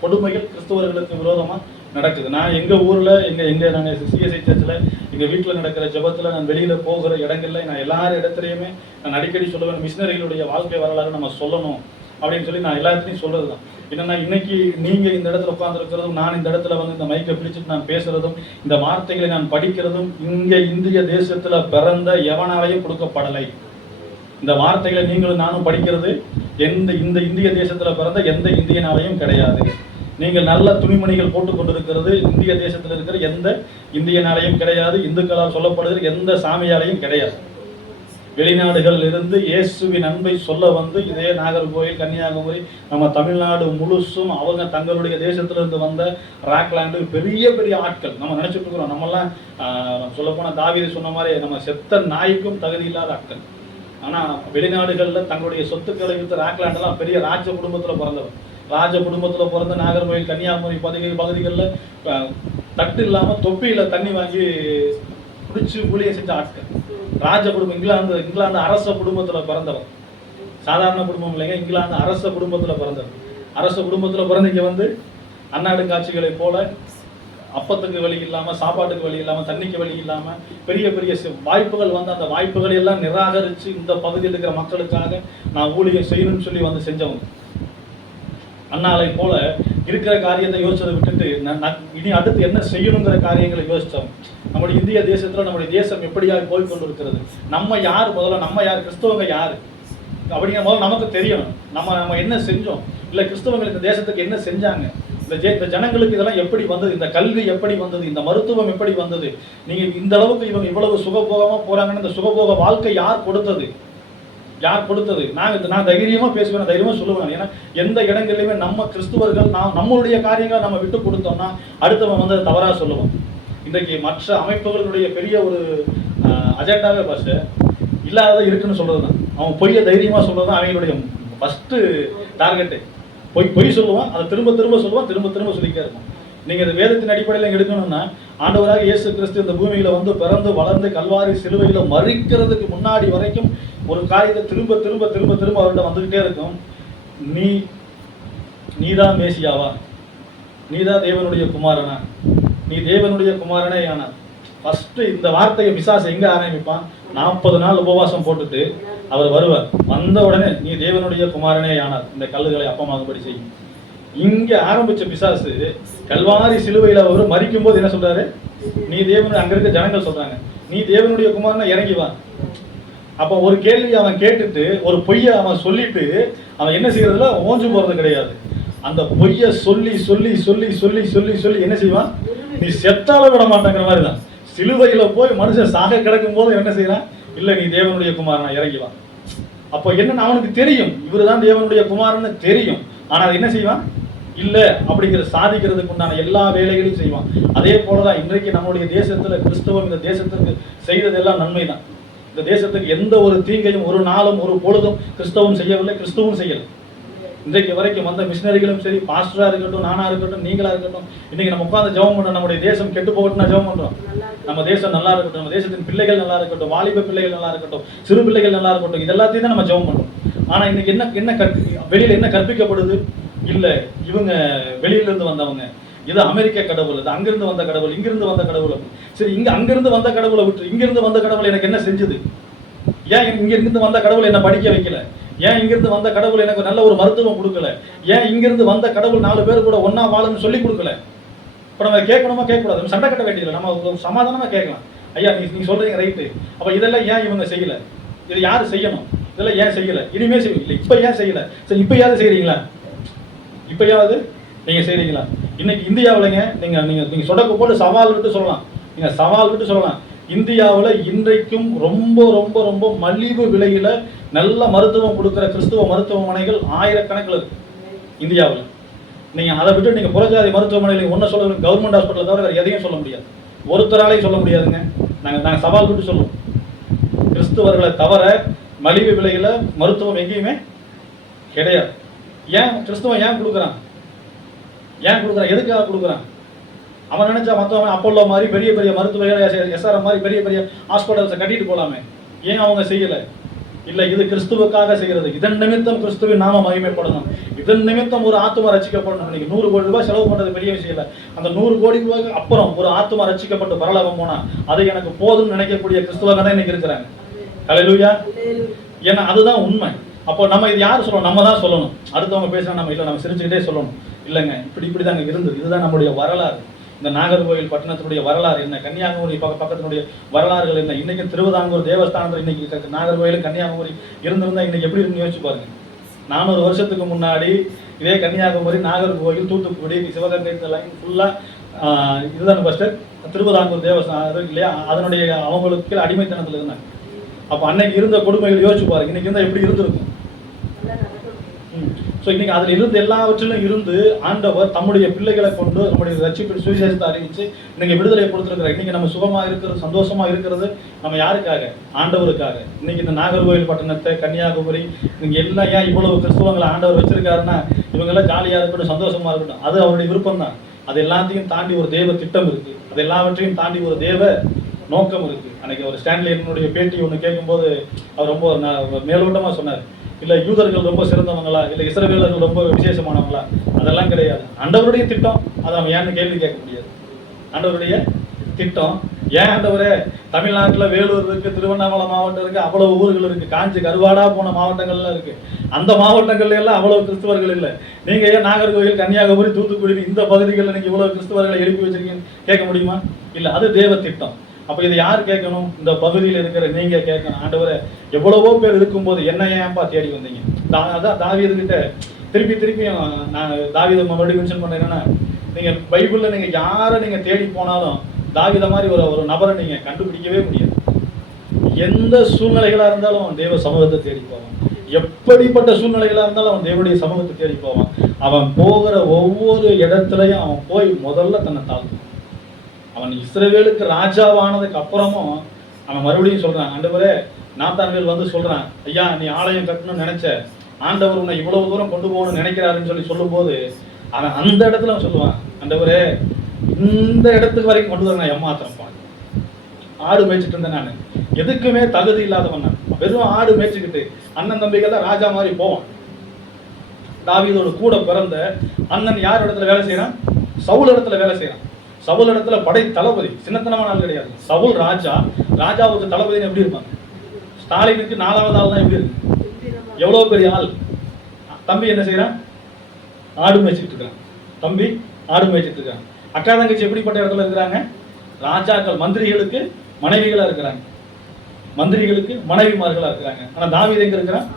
கொடுமைகள் கிறிஸ்தவர்களுக்கு விரோதமா நடக்குது. நான் எங்க ஊர்ல எங்க நாங்க சிஎஸ்ஐ சர்ச்சில் எங்க வீட்டில் நடக்கிற ஜெபத்துல, நான் வெளியில போகிற இடங்கள்ல நான் எல்லாரும் இடத்துலையுமே நான் அடிக்கடி சொல்லுவேன், மிஷினரிகளுடைய வாழ்க்கை வரலாறு நம்ம சொல்லணும் அப்படின்னு சொல்லி நான் எல்லாத்தையும் சொல்றதுதான். என்னன்னா இன்னைக்கு நீங்க இந்த இடத்துல உட்கார்ந்து இருக்கிறதும், நான் இந்த இடத்துல வந்து இந்த மைக்கை பிடிச்சிட்டு நான் பேசுறதும், இந்த வார்த்தைகளை நான் படிக்கிறதும் இங்க இந்திய தேசத்துல பிறந்த எவனாலையும் கொடுக்கப்படலை. இந்த வார்த்தைகளை நீங்களும் நானும் படிக்கிறது இந்த இந்திய தேசத்துல பிறந்த எந்த இந்தியனாலையும் கிடையாது. நீங்கள் நல்ல துணிமணிகள் போட்டுக் கொண்டிருக்கிறது இந்திய தேசத்தில் இருக்கிற எந்த இந்தியனாலையும் கிடையாது. இந்துக்களால் சொல்லப்படுகிற எந்த சாமியாலையும் கிடையாது. வெளிநாடுகளில் இருந்து இயேசுவின் அன்பை சொல்ல வந்து இதே நாகர்கோவில், கன்னியாகுமரி, நம்ம தமிழ்நாடு முழுசும் அவங்க தங்களுடைய தேசத்திலிருந்து வந்த ராக்லாண்டு பெரிய பெரிய ஆட்கள் நம்ம நினைச்சிட்டு இருக்கிறோம். நம்மெல்லாம் சொல்லப்போனா தாவீது சொன்ன மாதிரி நம்ம செத்த நாய்க்கும் தகுதி இல்லாத ஆட்கள். ஆனா வெளிநாடுகளில் தங்களுடைய சொத்துக்களை வித்து ராக்லாண்டெல்லாம் பெரிய ராஜ குடும்பத்தில் பிறந்தவர். ராஜ குடும்பத்தில் பிறந்த நாகர்கோவில், கன்னியாகுமரி பகுதிகளில் தட்டு இல்லாமல் தொப்பியில் தண்ணி வாங்கி குடிச்சு ஊழியம் செஞ்ச ஆட்கள். ராஜ குடும்பம், இங்கிலாந்து அரச குடும்பத்தில் பிறந்தவர். சாதாரண குடும்பம் இல்லைங்க, இங்கிலாந்து அரச குடும்பத்தில் பிறந்தவர். அரச குடும்பத்தில் பிறந்து இங்கே வந்து அன்னாடு காட்சிகளை போல அப்பத்துக்கு வழி இல்லாமல், சாப்பாட்டுக்கு வழி இல்லாமல், தண்ணிக்கு வழி இல்லாமல் பெரிய பெரிய வாய்ப்புகள் வந்து அந்த வாய்ப்புகளை எல்லாம் நிராகரித்து இந்த பகுதியில் இருக்கிற மக்களுக்காக நான் ஊழியம் செய்யணும்னு சொல்லி வந்து செஞ்சவங்க. அண்ணாலை போல இருக்கிற காரியத்தை யோசிச்சதை விட்டுட்டு இனி அடுத்து என்ன செய்யணுங்கிற காரியங்களை யோசித்தோம். நம்முடைய இந்திய தேசத்தில் நம்முடைய தேசம் எப்படியாக போய்கொண்டு இருக்கிறது, நம்ம யார், முதல்ல நம்ம யார், கிறிஸ்தவங்க யார் அப்படிங்கிற முதல்ல நமக்கு தெரியணும். நம்ம என்ன செஞ்சோம், இல்லை கிறிஸ்தவங்கள் இந்த தேசத்துக்கு என்ன செஞ்சாங்க, இந்த ஜனங்களுக்கு இதெல்லாம் எப்படி வந்தது, இந்த கல்வி எப்படி வந்தது, இந்த மருத்துவம் எப்படி வந்தது, நீங்க இந்த அளவுக்கு இவங்க இவ்வளவு சுகபோகமா போறாங்கன்னு இந்த சுகபோக வாழ்க்கை யார் கொடுத்தது? நான் தைரியமா பேசுவேன், தைரியமா சொல்லுவேன். ஏன்னா எந்த இடங்கள்லையுமே நம்ம கிறிஸ்துவர்கள் நம்மளுடைய காரியங்களை நம்ம விட்டு கொடுத்தோம்னா அடுத்தவன் வந்து தவறா சொல்லுவோம். இன்றைக்கு மற்ற அமைப்புகளுடைய பெரிய ஒரு அஜெண்டாவே ஃபர்ஸ்ட் இல்லாத இருக்குன்னு சொல்றதுதான். அவன் பொய்ய தைரியமா சொல்றதுதான் அவங்களுடைய ஃபர்ஸ்ட் டார்கெட்டு. பொய் சொல்லுவான், அதை திரும்ப சொல்லுவான், திரும்ப சொல்லிட்டே இருக்கும். நீங்க இந்த வேதத்தின் அடிப்படையில் எடுக்கணும்னா ஆண்டவராக இயேசு கிறிஸ்து இந்த பூமியில வந்து பிறந்து வளர்ந்து கல்வாரி சிலுவையில மறிக்கிறதுக்கு முன்னாடி வரைக்கும் ஒரு காரியத்தை திரும்ப அவர்கிட்ட வந்துகிட்டே இருக்கும். நீதான் மேசியாவா, நீதான் தேவனுடைய குமாரனா, நீ தேவனுடைய குமாரனே ஆனார். ஃபர்ஸ்ட் இந்த வார்த்தையை பிசாசு எங்க ஆரம்பிப்பான்? 40 நாள் உபவாசம் போட்டுட்டு அவர் வருவார். வந்த உடனே நீ தேவனுடைய குமாரனே ஆனார், இந்த கல்லுகளை அப்பமாகும்படி செய்யும். இங்க ஆரம்பிச்ச பிசாசு கல்வாரி சிலுவையில் அவர் மறிக்கும் போது என்ன சொல்றாரு? நீ தேவனுடைய, அங்க இருக்க ஜனங்கள் சொல்றாங்க, நீ தேவனுடைய குமாரனா இறங்கி வா. அப்ப ஒரு கேள்வி அவன் கேட்டுட்டு ஒரு பொய்யை அவன் சொல்லிட்டு அவன் என்ன செய்யறதுல ஓஞ்சு போறது கிடையாது. அந்த பொய்யை சொல்லி என்ன செய்வான்? நீ செத்தால விட மாட்டேங்கிற மாதிரி தான். சிலுவையில போய் மனுஷன் சாக கிடக்கும் போது என்ன செய்யறான்? இல்ல நீ தேவனுடைய குமாரனா இறங்கி வா. அப்போ என்ன, அவனுக்கு தெரியும் இவருதான் தேவனுடைய குமாரன்னு தெரியும். ஆனா என்ன செய்வான்? இல்ல அப்படிங்கிற சாதிக்கிறதுக்கு உண்டான எல்லா வேலைகளையும் செய்வான். அதே போலதான் இன்றைக்கு நம்முடைய தேசத்துல கிறிஸ்தவம் இந்த தேசத்திற்கு செய்ததெல்லாம் நன்மைதான். இந்த தேசத்துக்கு எந்த ஒரு தீங்கையும் ஒரு நாளும் ஒரு பொழுதும் கிறிஸ்தவம் செய்யவில்லை, கிறிஸ்துவும் செய்யல. இன்றைக்கு வரைக்கும் வந்த மிஷினரிகளும் சரி, பாஸ்டரா இருக்கட்டும், நானா இருக்கட்டும், நீங்களா இருக்கட்டும், இன்னைக்கு நம்ம உட்காந்து ஜெபம் பண்றோம். நம்முடைய தேசம் கெட்டு போகட்டும் ஜெபம் பண்றோம். நம்ம தேசம் நல்லா இருக்கட்டும், நம்ம தேசத்தின் பிள்ளைகள் நல்லா இருக்கட்டும், வாலிப பிள்ளைகள் நல்லா இருக்கட்டும், சிறு பிள்ளைகள் நல்லா இருக்கட்டும், இது எல்லாத்தையும் தான் நம்ம ஜெபம் பண்றோம். ஆனா இன்னைக்கு என்ன வெளியில என்ன கற்பிக்கப்படுது? இல்ல இவங்க வெளியில இருந்து வந்தவங்க, இது அமெரிக்க கடவுள், இது அங்கிருந்து வந்த கடவுள், இங்கிருந்து வந்த கடவுள். சரி, அங்கிருந்து வந்த கடவுளை விட்டு இங்கிருந்து வந்த கடவுள் எனக்கு என்ன செஞ்சது? ஏன் இங்க இருந்து வந்த கடவுள் என்ன படிக்க வைக்கல? ஏன் இங்கிருந்து வந்த கடவுள் எனக்கு நல்ல ஒரு மருத்துவம் கொடுக்கல? ஏன் இங்கிருந்து வந்த கடவுள் 4 பேர் கூட ஒன்னா வாழும்னு சொல்லி கொடுக்கல? இப்போ நம்ம கேட்கணுமா கேட்கக்கூடாது? நம்ம சண்டை கட்ட வேண்டியதில்லை, நம்ம சமாதானமா கேட்கலாம். ஐயா நீ சொல்றீங்க ரைட்டு, அப்ப இதெல்லாம் ஏன் இவங்க செய்யல? இதை யாரு செய்யணும்? இதெல்லாம் ஏன் செய்யல? இனிமே செய்யும் இல்லை, இப்ப ஏன் செய்யல? சரி இப்பயாவது செய்றீங்களா? இப்பயாவது நீங்க செய்றீங்களா? இன்னைக்கு இந்தியாவிலங்க நீங்க நீங்க நீங்க சொடக்கு போட்டு சவால் விட்டு சொல்லலாம், நீங்க சவால் விட்டு சொல்லலாம், இந்தியாவில் இன்றைக்கும் ரொம்ப ரொம்ப ரொம்ப மலிவு விலையில நல்ல மருத்துவம் கொடுக்குற கிறிஸ்துவ மருத்துவமனைகள் ஆயிரக்கணக்கில் இருக்கு இந்தியாவில். நீங்க அதை விட்டு நீங்க புறஜாதி மருத்துவமனையில் ஒன்றை சொல்ல, கவர்மெண்ட் ஹாஸ்பிட்டல் தவிர வேறு எதையும் சொல்ல முடியாது, ஒருத்தராலையும் சொல்ல முடியாதுங்க. நாங்கள் சவால் விட்டு சொல்லுவோம், கிறிஸ்துவர்களை தவிர மலிவு விலையில மருத்துவம் எங்கேயுமே கிடையாது. ஏன் கிறிஸ்துவன் ஏன் கொடுக்குறான்? ஏன் கொடுக்குறான்? எதுக்காக கொடுக்குறான்? அவன் நினைச்சா மற்றவன் அப்போலோ மாதிரி பெரிய பெரிய மருத்துவர்கள், எஸ்ஆர்எம் மாதிரி பெரிய பெரிய ஹாஸ்பிட்டல்ஸை கட்டிட்டு போகலாமே, ஏன் அவங்க செய்யலை? இல்லை, இது கிறிஸ்துவுக்காக செய்கிறது. இதன் நிமித்தம் கிறிஸ்துவின் நாம மகிமைப்படணும், இதன் நிமித்தம் ஒரு ஆத்துமா ரசிக்கப்படணும். இன்னைக்கு 100 கோடி ரூபாய் செலவு பண்ணுறது பெரிய விஷயம் இல்லை. அந்த 100 கோடி ரூபாய்க்கு அப்புறம் ஒரு ஆத்துமா ரசிக்கப்பட்டு பரலோகம் போனா அது எனக்கு போதும்னு நினைக்கக்கூடிய கிறிஸ்துவங்க தான் இன்னைக்கு இருக்கிறாங்க. ஹல்லேலூயா. ஏன்னா அதுதான் உண்மை. அப்போ நம்ம இது யார் சொல்லணும்? நம்ம தான் சொல்லணும். அடுத்தவங்க பேசினா நம்ம இல்லை, நம்ம சிரிச்சுக்கிட்டே சொல்லணும். இல்லைங்க, இப்படி தாங்க இருந்தது, இதுதான் நம்முடைய வரலாறு. இந்த நாகர்கோவில் பட்டணத்தினுடைய வரலாறு என்ன, கன்னியாகுமரி பக்கத்தினுடைய வரலாறுகள் என்ன, இன்னைக்கு திருவிதாங்கூர் தேவஸ்தானத்தில் இன்னைக்கு நாகர்கோவில் கன்னியாகுமரி இருந்திருந்தா இன்னைக்கு எப்படி இருக்குன்னு யோசிச்சு பாருங்க. 400 வருஷத்துக்கு முன்னாடி இதே கன்னியாகுமரி, நாகர்கோவில், தூத்துக்குடி, சிவகங்கை லைன் ஃபுல்லா இதுதான் ஃபர்ஸ்ட் திருவிதாங்கூர் தேவஸ்தானம் இல்லையா, அதனுடைய அவங்களுக்கு அடிமைத்தனத்தில் இருந்தாங்க. அப்போ அன்னைக்கு இருந்த கொடுமைகள் யோசிச்சு பாருங்க, இன்னைக்கு இருந்தால் எப்படி இருந்திருக்கும். ஸோ இன்னைக்கு அதில் இருந்து எல்லாவற்றிலும் இருந்து ஆண்டவர் தம்முடைய பிள்ளைகளை கொண்டு நம்முடைய ரட்சிப்பின் சுவிசேஷத்தை அறிவித்து இன்னைக்கு விடுதலையை கொடுத்துருக்கிறார். இன்னைக்கு நம்ம சுகமாக இருக்கிறது, சந்தோஷமா இருக்கிறது நம்ம யாருக்காக? ஆண்டவருக்காக. இன்னைக்கு இந்த நாகர்கோவில் பட்டணத்தை, கன்னியாகுமரி, இங்கே எல்லாம் ஏன் இவ்வளவு கிறிஸ்துவங்களை ஆண்டவர் வச்சிருக்காருன்னா இவங்கெல்லாம் ஜாலியாக இருக்கட்டும், சந்தோஷமா இருக்கட்டும், அது அவருடைய விருப்பம் தான். அது எல்லாத்தையும் தாண்டி ஒரு தேவ திட்டம் இருக்கு, அது எல்லாவற்றையும் தாண்டி ஒரு தேவ நோக்கம் இருக்கு. அன்னைக்கு ஒரு ஸ்டான்லியினுடைய பேட்டி ஒன்று கேட்கும்போது அவர் ரொம்ப மேலோட்டமாக சொன்னார், இல்லை யூதர்கள் ரொம்ப சிறந்தவங்களா, இல்லை இஸ்ரவேலர்கள் ரொம்ப விசேஷமானவங்களா, அதெல்லாம் கிடையாது. ஆண்டவருடைய திட்டம், அதை நம்ம ஏன்னு கேள்வி கேட்க முடியாது. ஆண்டவருடைய திட்டம். ஏன் ஆண்டவரே தமிழ்நாட்டில் வேலூர் இருக்கு, திருவண்ணாமலை மாவட்டம் இருக்கு, அவ்வளவு ஊர்கள் இருக்கு, காஞ்சி கருவாடா போன மாவட்டங்கள்லாம் இருக்கு, அந்த மாவட்டங்கள்ல எல்லாம் அவ்வளவு கிறிஸ்தவர்கள் இல்லை. நீங்க ஏன் நாகர்கோவில், கன்னியாகுமரி, தூத்துக்குடி இந்த பகுதிகளில் நீங்க இவ்வளவு கிறிஸ்தவர்களை எழுப்பி வச்சிருக்கீங்க கேட்க முடியுமா? இல்லை, அது தேவ திட்டம். அப்போ இதை யார் கேட்கணும்? இந்த பகுதியில் இருக்கிற நீங்க கேட்கணும். ஆண்டவரே எவ்வளவோ பேர் இருக்கும்போது என்ன ஏன்ப்பா தேடி வந்தீங்க? அதான் தாவீதுகிட்ட திருப்பியும் நான் தாவீதை மறுபடியும் மென்ஷன் பண்ணேன். என்னன்னா, நீங்க பைபிள்ல நீங்க யாரை நீங்க தேடி போனாலும் தாவீதை மாதிரி ஒரு நபரை நீங்க கண்டுபிடிக்கவே முடியாது. எந்த சூழ்நிலைகளா இருந்தாலும் அவன் தேவ சமூகத்தை தேடி போவான், எப்படிப்பட்ட சூழ்நிலைகளா இருந்தாலும் அவன் தேவனுடைய சமூகத்தை தேடி போவான். அவன் போகிற ஒவ்வொரு இடத்துலையும் அவன் போய் முதல்ல தன்னை தாழ்த்துவான். அவன் இஸ்ரவேலுக்கு ராஜாவானதுக்கு அப்புறமும் அவன் மறுபடியும் சொல்றான், ஆண்டவரே நாத்தான்வேல் வந்து சொல்றான், ஐயா நீ ஆலயம் கட்டணும்னு நினைச்ச, ஆண்டவர் உன்னை இவ்வளவு தூரம் கொண்டு போகணும்னு நினைக்கிறாருன்னு சொல்லும் போது அவன் அந்த இடத்துல அவன் சொல்லுவான், ஆண்டவரே இந்த இடத்துக்கு வரைக்கும் கொண்டு வர நான் ஏமாத்திரப்பான். ஆடு மேய்ச்சிட்டு இருந்தேன், நான் எதுக்குமே தகுதி இல்லாதவன், நான் வெறும் ஆடு மேய்ச்சிக்கிட்டு அண்ணன் தம்பிகள் தான் ராஜா மாதிரி போவான். தாவீதோட கூட பிறந்த அண்ணன் யார் இடத்துல வேலை செய்யறான்? சவுல் இடத்துல வேலை செய்யறான். சவுல் இடத்துல படை தளபதி, சின்னத்தனமான ஆள் கிடையாது. சவுல் ராஜா, ராஜாவுக்கு தளபதினு எப்படி இருப்பாங்க? ஸ்டாலினுக்கு 4வது ஆள் தான் எப்படி இருக்கு? எவ்வளவு பெரிய ஆள். தம்பி என்ன செய்யறான்? ஆடு மேய்ச்சிட்டு இருக்கான். தம்பி ஆடு மேய்ச்சிட்டு இருக்கான். அக்கா தங்கச்சி எப்படிப்பட்ட இடத்துல இருக்கிறாங்க? ராஜாக்கள், மந்திரிகளுக்கு மனைவிகளா இருக்கிறாங்க, மந்திரிகளுக்கு மனைவிமார்களா இருக்கிறாங்க. ஆனா தாவீது எங்க இருக்கிறான்?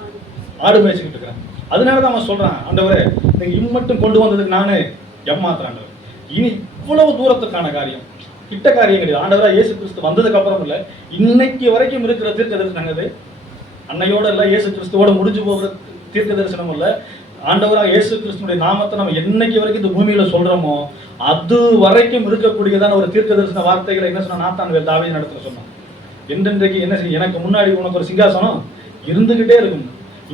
ஆடு மேய்ச்சிக்கிட்டு இருக்கிறான். அதனாலதான் அவன் சொல்றான், ஆண்டவரே நீங்க இம்மட்டும் கொண்டு வந்ததுக்கு நானு ஏமாத்துறேன். ஆண்டவர் இனி இவ்வளவு தூரத்துக்கான காரியம் கிட்ட காரியம் கிடையாது. ஆண்டவரா இயேசு கிறிஸ்து வந்ததுக்கு அப்புறம் இல்ல, இன்னைக்கு வரைக்கும் இருக்கிற தீர்க்க தரிசனம் அது அன்னையோட இல்ல, இயேசு கிறிஸ்துவோட முடிஞ்சு போகிற தீர்க்க தரிசனம் இல்ல. ஆண்டவரா இயேசு கிறிஸ்துனுடைய நாமத்தை நம்ம என்னைக்கு வரைக்கும் இந்த பூமியில சொல்றோமோ அது வரைக்கும் இருக்கக்கூடியதான ஒரு தீர்க்க தரிசன வார்த்தைகளை என்ன சொன்னா நாத்தான்வேல் தாவீது நடத்துல சொன்னான். என்றென்றைக்கு என்ன செய்ய, எனக்கு முன்னாடி உனக்கு ஒரு சிங்காசனம் இருந்துகிட்டே இருக்கும்,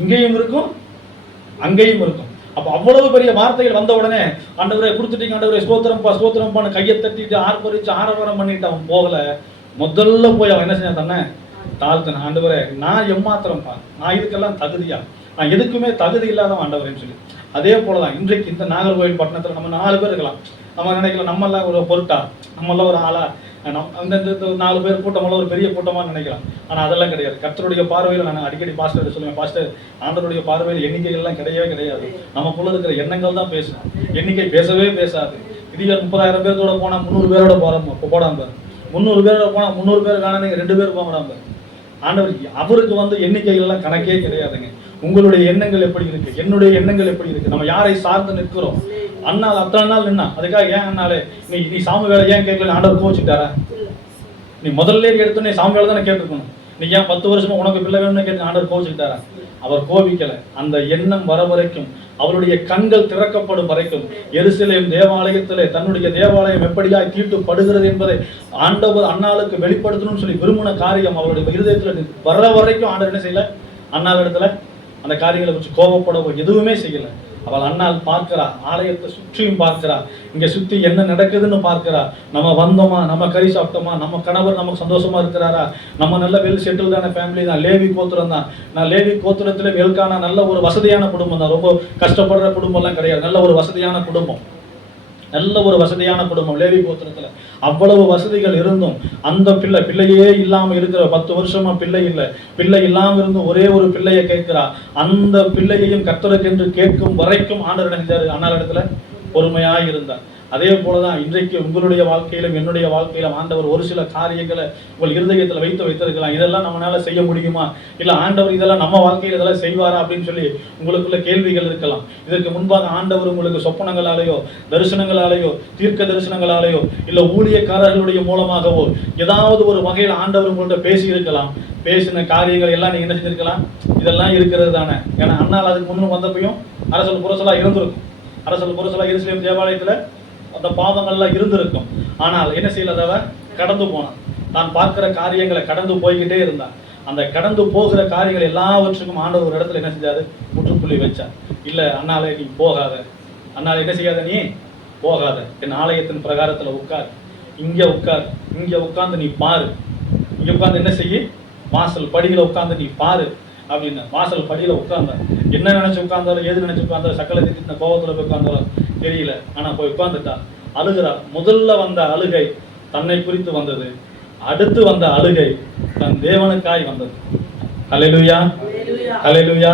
இங்கேயும் இருக்கும் அங்கேயும் இருக்கும். அப்போ அவ்வளவு பெரிய வார்த்தைகள் வந்த உடனே ஆண்டவரை கொடுத்துட்டீங்க, ஆண்டவரை ஸ்தோத்திரம்பா ஸ்தோத்திரம்பான்னு கையை தட்டிட்டு ஆர்ப்பரிச்சு ஆரவாரம் பண்ணிட்டு அவன் போகல. முதல்ல போய் அவன் என்ன செஞ்சான்? தன்னை தாழ்த்தின. ஆண்டவரே நான் எம்மாத்திரம்பா, நான் இதுக்கெல்லாம் தகுதியா, நான் எதுக்குமே தகுதி இல்லாதவன் ஆண்டவரேன்னு சொல்லி. அதே போலதான் இன்றைக்கு இந்த நாகர்கோவில் பட்டணத்துல நம்ம 4 பேர் இருக்கலாம். நம்ம நினைக்கலாம் நம்மெல்லாம் ஒரு பொருட்டா, நம்மெல்லாம் ஒரு ஆளா, அந்த 4 பேர் கூட்டமெல்லாம் ஒரு பெரிய கூட்டமாக நினைக்கலாம். ஆனால் அதெல்லாம் கிடையாது. கர்த்தருடைய பார்வையில் நான் அடிக்கடி பாஸ்டர் சொல்லுவேன், பாஸ்டர் ஆண்டவருடைய பார்வையில் எண்ணிக்கைகள்லாம் கிடையவே கிடையாது. நமக்குள்ள இருக்கிற எண்ணங்கள் தான் பேசணும். எண்ணிக்கை பேசவே பேசாது. இதுவே 30,000 பேர்த்தோட போனால் 300 பேரோட போடாம 300 பேரோட போனால் 300 பேர் காண நீங்கள் 2 பேர் போடாம ஆண்டவர் அவருக்கு எண்ணிக்கைகள் எல்லாம் கணக்கே கிடையாதுங்க. உங்களுடைய எண்ணங்கள் எப்படி இருக்கு, என்னுடைய எண்ணங்கள் எப்படி இருக்கு, நம்ம யாரை சார்ந்து நிற்கிறோம். அண்ணால் அத்தனை நாள் நின்னா அதுக்காக ஏன் அண்ணாலே நீ சாமி வேலை ஏன் கேட்கல ஆண்டவர் கோச்சுட்டாரா? நீ முதல்ல எடுத்தோன்னே சாமி வேலை தானே கேட்டுருக்கணும். நீ ஏன் 10 வருஷமா உனக்கு பிள்ளை வேணும்னு கேட்டு ஆண்டவர் கோச்சுக்கிட்டாரா? அவர் கோபிக்கல. அந்த எண்ணம் வர வரைக்கும், அவருடைய கண்கள் திறக்கப்படும் வரைக்கும், எருசலேம் தேவாலயத்திலே தன்னுடைய தேவாலயம் எப்படியாய் தீட்டுப்படுகிறது என்பதை ஆண்டவர் அண்ணாளுக்கு வெளிப்படுத்தணும்னு சொல்லி விரும்பின காரியம் அவருடைய இருதயத்தில் வர வரைக்கும் ஆண்டவர் என்ன செய்யல? அண்ணாள் இடத்துல அந்த காரியங்களை வச்சு கோபப்படவோ எதுவுமே செய்யல. அவள் அண்ணாள் பார்க்கிறா, ஆலயத்தை சுற்றியும் பார்க்கிறா, இங்க சுத்தி என்ன நடக்குதுன்னு பார்க்கிறா. நம்ம வந்தோமா, நம்ம கறி சாப்பிட்டோமா, நம்ம கணவர் நமக்கு சந்தோஷமா இருக்கிறாரா, நம்ம நல்ல வெல் செட்டில்டான ஃபேமிலி தான், லேவி கோத்திரம் தான். நான் லேவி கோத்திரத்துல வெல்கான நல்ல ஒரு வசதியான குடும்பம் தான், ரொம்ப கஷ்டப்படுற குடும்பம் எல்லாம் கிடையாது. நல்ல ஒரு வசதியான குடும்பம், நல்ல ஒரு வசதியான குடும்பம் லேவி கோத்திரத்துல. அவ்வளவு வசதிகள் இருந்தும் அந்த பிள்ளையே இல்லாம இருக்கிற 10 வருஷமா பிள்ளை இல்லாம இருந்தும் ஒரே ஒரு பிள்ளையை கேட்கிறா. அந்த பிள்ளையையும் கர்த்தருக்கென்று கேட்கும் வரைக்கும் ஆண்டவர் நினைச்சாரு, அண்ணாள் இடத்துல பொறுமையாய் இருந்தார். அதே போலதான் இன்றைக்கு உங்களுடைய வாழ்க்கையிலும் என்னுடைய வாழ்க்கையிலும் ஆண்டவர் ஒரு சில காரியங்களை உங்கள் இருதயத்தில் வைத்திருக்கலாம். இதெல்லாம் நம்மளால செய்ய முடியுமா, இல்ல ஆண்டவர் இதெல்லாம் நம்ம வாழ்க்கையில் இதெல்லாம் செய்வாரா அப்படின்னு சொல்லி உங்களுக்குள்ள கேள்விகள் இருக்கலாம். இதற்கு முன்பாக ஆண்டவர் உங்களுக்கு சொப்பனங்களாலேயோ தரிசனங்களாலேயோ தீர்க்க தரிசனங்களாலேயோ இல்ல ஊழியக்காரர்களுடைய மூலமாகவோ ஏதாவது ஒரு வகையில் ஆண்டவர் உங்கள்கிட்ட பேசி இருக்கலாம். பேசின காரியங்கள் எல்லாம் நீங்க என்ன செஞ்சிருக்கலாம்? இதெல்லாம் இருக்கிறது தானே. ஏன்னா அண்ணால் அதுக்கு முன்னும் வந்தப்பையும் அரசல் புரசலா இருந்திருக்கும். அரசல் புரசலா எருசலேம் தேவாலயத்துல அந்த பாவங்கள்லாம் இருந்திருக்கும். ஆனால் என்ன செய்யலதவ கடந்து போனான். தான் பார்க்கிற காரியங்களை கடந்து போய்கிட்டே இருந்தான். அந்த கடந்து போகிற காரியங்கள் எல்லாவற்றுக்கும் ஆண்டவர் ஒரு இடத்துல என்ன செஞ்சாரு? முற்றுப்புள்ளி வச்சார். இல்ல அண்ணாலே நீ போகாத, அண்ணாலே என்ன செய்யாத, நீ போகாத, என் ஆலயத்தின் பிரகாரத்துல உட்கார், இங்க உட்கார், இங்க உட்கார்ந்து நீ பாரு, இங்க உட்கார்ந்து என்ன செய்ய, வாசல் படியில உட்கார்ந்து நீ பாரு அப்படின்னு. வாசல் படியில உட்கார்ந்தார். என்ன நினைச்சு உட்கார்ந்தாலும் எது நினைச்சு உட்கார்ந்தாலும் சக்கலை திட்டின கோபத்துல போய் உட்கார்ந்தாலும் தெரியல. ஆனா போய் உட்கார்ந்துட்டா. அழுகிறா. முதல்ல வந்த அழுகை தன்னை குறித்து வந்தது. அடுத்து வந்த அழுகை தன் தேவனுக்காய் வந்தது. ஹல்லேலூயா, ஹல்லேலூயா.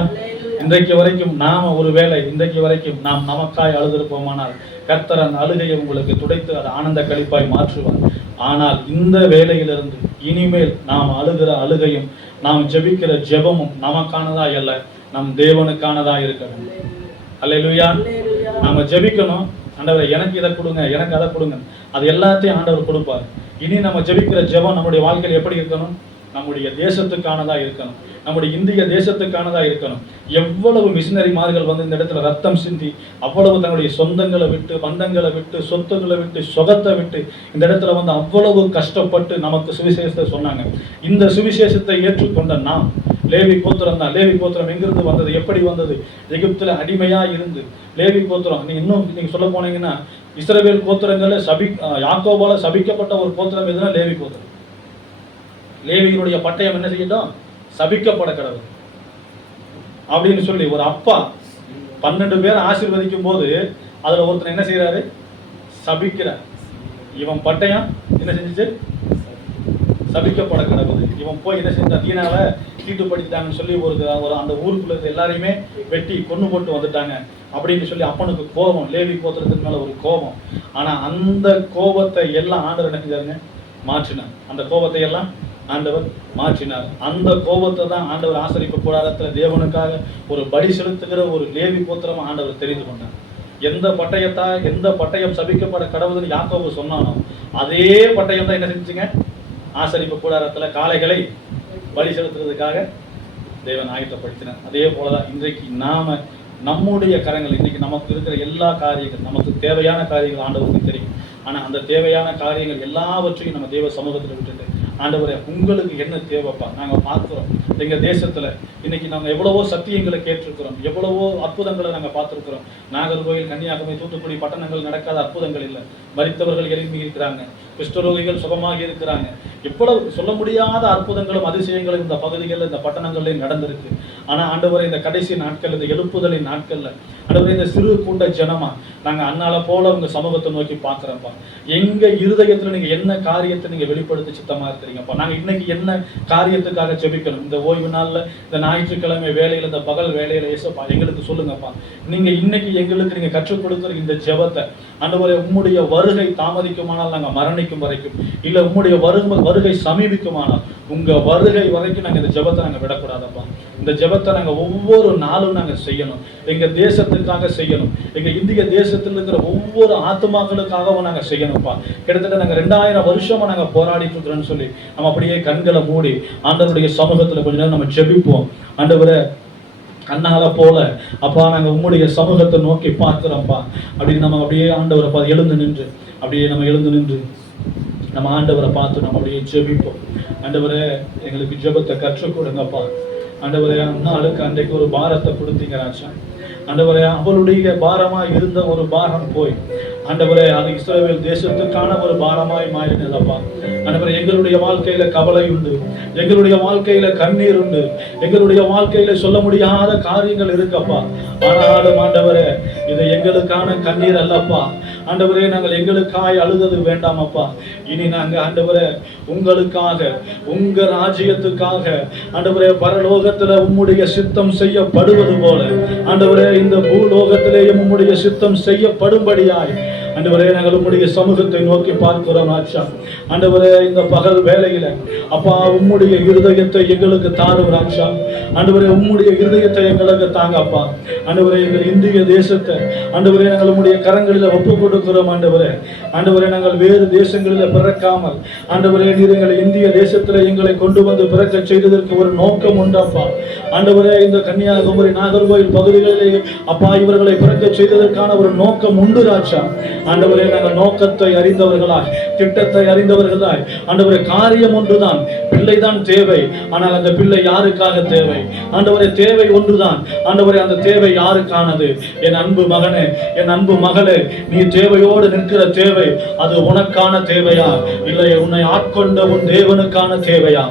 இன்றைக்கு வரைக்கும் நாம ஒருவேளை இன்றைக்கு வரைக்கும் நாம் நமக்காய் அழுதிருப்போமானால் கர்த்தர் அந்த அழுகையை உங்களுக்கு துடைத்து அதை ஆனந்த கழிப்பாய் மாற்றுவார். ஆனால் இந்த வேளையிலிருந்து இனிமேல் நாம் அழுகிற அழுகையும் நாம் ஜெபிக்கிற ஜெபமும் நமக்கானதா அல்ல, நம் தேவனுக்கானதா இருக்க வேண்டும். ஹல்லேலூயா. நாம ஜெபிக்கணும், ஆண்டவரே எனக்கு இதை கொடுங்க, எனக்கு அதை கொடுங்க. அது எல்லாத்தையும் ஆண்டவர் கொடுப்பார். இனி நம்ம ஜெபிக்கிற ஜெபம் நம்முடைய வாழ்க்கையில் எப்படி இருக்கணும்? நம்முடைய தேசத்துக்கானதா இருக்கணும், நம்முடைய இந்திய தேசத்துக்கானதா இருக்கணும். எவ்வளவு மிஷினரிமார்கள் வந்து இந்த இடத்துல ரத்தம் சிந்தி அவ்வளவு தன்னுடைய சொந்தங்களை விட்டு, பந்தங்களை விட்டு, சொத்துக்களை விட்டு, சொகத்தை விட்டு இந்த இடத்துல வந்து அவ்வளவு கஷ்டப்பட்டு நமக்கு சுவிசேஷத்தை சொன்னாங்க. இந்த சுவிசேஷத்தை ஏற்றுக்கொண்ட நாம் லேவி கோத்திரம் தான். லேவி கோத்திரம் எங்கிருந்து வந்தது, எப்படி வந்தது? எகிப்துல அடிமையா இருந்து லேவி கோத்திரம். நீங்க சொல்ல போனீங்கன்னா இஸ்ரவேல் கோத்திரங்கள்ல யாக்கோபால சபிக்கப்பட்ட ஒரு கோத்திரம் எதுனா லேவி கோத்திரம். லேவியினுடைய பட்டயம் என்ன செய்யட்டும்? சபிக்கப்பட கடவுள் அப்படின்னு சொல்லி ஒரு அப்பா 12 பேர் ஆசீர்வதிக்கும் போது அதுல ஒருத்தர் என்ன செய்யறாரு? சபிக்கிறார். இவன் பட்டயம் என்ன செஞ்சிச்சு? சபிக்கப்பட கடவுள். இவன் போய் என்ன செஞ்சா? தீனால தீட்டுப்படுத்திட்டாங்கன்னு சொல்லி ஒரு அந்த ஊருக்குள்ள எல்லாரையுமே வெட்டி கொண்டு போட்டு வந்துட்டாங்க அப்படின்னு சொல்லி அப்பனுக்கு கோபம், லேவி கோத்திரத்தின் மேல ஒரு கோபம். ஆனா அந்த கோபத்தை எல்லாம் ஆண்டவர் என்ன செஞ்சாருங்க? மாற்றினார். அந்த கோபத்தை எல்லாம் ஆண்டவர் மாற்றினார். அந்த கோபத்தை தான் ஆண்டவர் ஆசரிப்பு கூடாரத்துல தேவனுக்காக ஒரு பலி செலுத்துகிற ஒரு லேவி கோத்திரமா ஆண்டவர் தெரிந்து கொண்டார். எந்த பட்டயம் சபிக்கப்பட கடவுள்னு யாக்கோபு சொன்னானோ அதே பட்டயம் தான் என்ன செஞ்சுங்க? ஆசரிப்பு கூடாரத்துல காளைகளை பலி செலுத்துறதுக்காக தேவன் ஆயத்தப்படுத்தினார். அதே போலதான் இன்றைக்கு நாம நம்முடைய கரங்கள், இன்னைக்கு நமக்கு இருக்கிற எல்லா காரியங்கள், நமக்கு தேவையான காரியங்கள் ஆண்டவருக்கு தெரியும். ஆனா அந்த தேவையான காரியங்கள் எல்லாவற்றையும் நம்ம தேவ சமூகத்துல விட்டுட்டு, ஆண்டவரே உங்களுக்கு என்ன தேவைப்பா? நாங்க பார்க்கிறோம் எங்க தேசத்துல இன்னைக்கு நாங்க எவ்வளவோ சத்தியங்களை கேட்டிருக்கிறோம், எவ்வளவோ அற்புதங்களை நாங்க பார்த்திருக்கிறோம். நாகர்கோவில், கன்னியாகுமரி, தூத்துக்குடி பட்டணங்கள் நடக்காத அற்புதங்கள் இல்லை. மரித்தவர்கள் எழுப்பி இருக்கிறாங்க, குஷ்டரோகிகள் சுகமாகி இருக்கிறாங்க. எவ்வளவு சொல்ல முடியாத அற்புதங்களும் அதிசயங்களும் இந்த பகுதிகளில், இந்த பட்டணங்கள்லையும் நடந்திருக்கு. ஆனா ஆண்டவரே இந்த கடைசி நாட்கள், இந்த எழுப்புதலின் நாட்கள்ல ஆண்டவரே இந்த சிறு கூட்ட ஜனமா நாங்க அண்ணால போல உங்க சமூகத்தை நோக்கி பார்க்கிறோம்ப்பா. எங்க இருதயத்துல நீங்க என்ன காரியத்தை நீங்க வெளிப்படுத்த சித்தமா இருக்கிறீங்கப்பா. நாங்க இன்னைக்கு என்ன காரியத்துக்காக ஜெபிக்கணும்? இந்த ஓய்வு நாள்ல, இந்த ஞாயிற்றுக்கிழமை வேலையில, இந்த பகல் வேலையில ஏசப்பா எங்களுக்கு சொல்லுங்கப்பா. நீங்க இன்னைக்கு எங்களுக்கு நீங்க கற்றுக் கொடுக்குற இந்த ஜெபத்தை ஆண்டவரே, உம்முடைய வருகை தாமதிக்குமானால் நாங்க மரணிக்கும் வரைக்கும், இல்ல உம்முடைய வருகை சமீபிக்குமானால் உங்க வருகை வரைக்கும் நாங்க இந்த ஜெபத்தை நாங்க விடக்கூடாதப்பா. இந்த ஜெபத்தை நாங்க ஒவ்வொரு நாளும் நாங்க செய்யணும். எங்க தேசத்துக்காக செய்யணும். எங்க இந்திய தேசத்தில் இருக்கிற ஒவ்வொரு ஆத்மாக்களுக்காகவும் நாங்க செய்யணும்ப்பா. கிட்டத்தட்ட நாங்க 2000 வருஷமா நாங்க போராடிட்டு இருக்கிறோம்னு சொல்லி நம்ம அப்படியே கண்களை மூடி ஆண்டவருடைய சமூகத்துல கொஞ்ச நேரம் நம்ம ஜெபிப்போம். ஆண்டவரே, அண்ணால போல அப்பா நாங்க உம்முடைய சமூகத்தை நோக்கி பார்க்கிறோம்ப்பா அப்படின்னு நம்ம அப்படியே ஆண்டவரை எழுந்து நின்று நம்ம ஆண்டவரை பார்த்து நம்ம அப்படியே ஜெபிப்போம். ஆண்டவரே, எங்களுக்கு ஜெபத்தை கற்றுக் கொடுங்கப்பா. ஆண்டவரே, அண்ணாளுக்கு அன்றைக்கு ஒரு பாரத்தை கொடுத்தீங்க ராஜா. ஆண்டவரே, அவளுடைய பாரமாய் இருந்த ஒரு பாரம் போய் ஆண்டவரே அது இஸ்ரவேல் தேசத்துக்கான ஒரு பாரமாய் மாறினதப்பா. ஆண்டவரே, எங்களுடைய வாழ்க்கையில கவலை உண்டு, எங்களுடைய வாழ்க்கையில கண்ணீர் உண்டு, எங்களுடைய வாழ்க்கையில சொல்ல முடியாத காரியங்கள் இருக்கப்பா. ஆனாலும் ஆண்டவரே, இது எங்களுக்கான கண்ணீர் அல்லப்பா. ஆண்டவரே, நாங்கள் எங்களுக்காய் அழுதது வேண்டாமப்பா. இனி நாங்க ஆண்டவரே உங்களுக்காக, உங்க ராஜ்யத்துக்காக ஆண்டவரே பரலோகத்துல உம்முடைய சித்தம் செய்யப்படுவது போல ஆண்டவரே இந்த பூலோகத்திலேயும் உம்முடைய சித்தம் செய்யப்படும்படியாய் ஆண்டவரே நாங்கள் உம்முடைய சமூகத்தை நோக்கி பார்க்கிறோம் ராஜா. ஆண்டவரே, இந்த பகல் வேளையில அப்பா உம்முடைய இருதயத்தை எங்களுக்கு தாரும் ராஜா. ஆண்டவரே, உம்முடைய இருதயத்தை எங்களுக்கு தாங்கப்பா. ஆண்டவரே, எங்கள் இந்திய தேசத்தை ஆண்டவரே நாங்கள் உம்முடைய கரங்களில் ஒப்பு கொடுக்கிறோம் ஆண்டவரே. ஆண்டவரே, நாங்கள் வேறு தேசங்களில் பிறக்காமல் ஆண்டவரே நீர் எங்கள் இந்திய தேசத்துல எங்களை கொண்டு வந்து பிறக்க செய்ததற்கு ஒரு நோக்கம் உண்டப்பா. ஆண்டவரே, இந்த கன்னியாகுமரி, நாகர்கோவில் பகுதிகளிலே அப்பா இவர்களை பிறக்க செய்ததற்கான ஒரு நோக்கம் உண்டு ராஜா. ஆண்டவரே, நாங்கள் நோக்கத்தை அறிந்தவர்களாய், திட்டத்தை அறிந்தவர்களாய் ஆண்டவரே, காரியம் ஒன்றுதான், பிள்ளைதான் தேவை. ஆனால் அந்த பிள்ளை யாருக்காக தேவை? ஆண்டவரே, தேவை ஒன்றுதான். ஆண்டவரே, அந்த தேவை யாருக்கானது? என் அன்பு மகனே, என் அன்பு மகளே, நீ தேவையோடு நிற்கிற தேவை அது உனக்கான தேவையா, இல்லை உன்னை ஆட்கொண்ட உன் தேவனுக்கான தேவையா?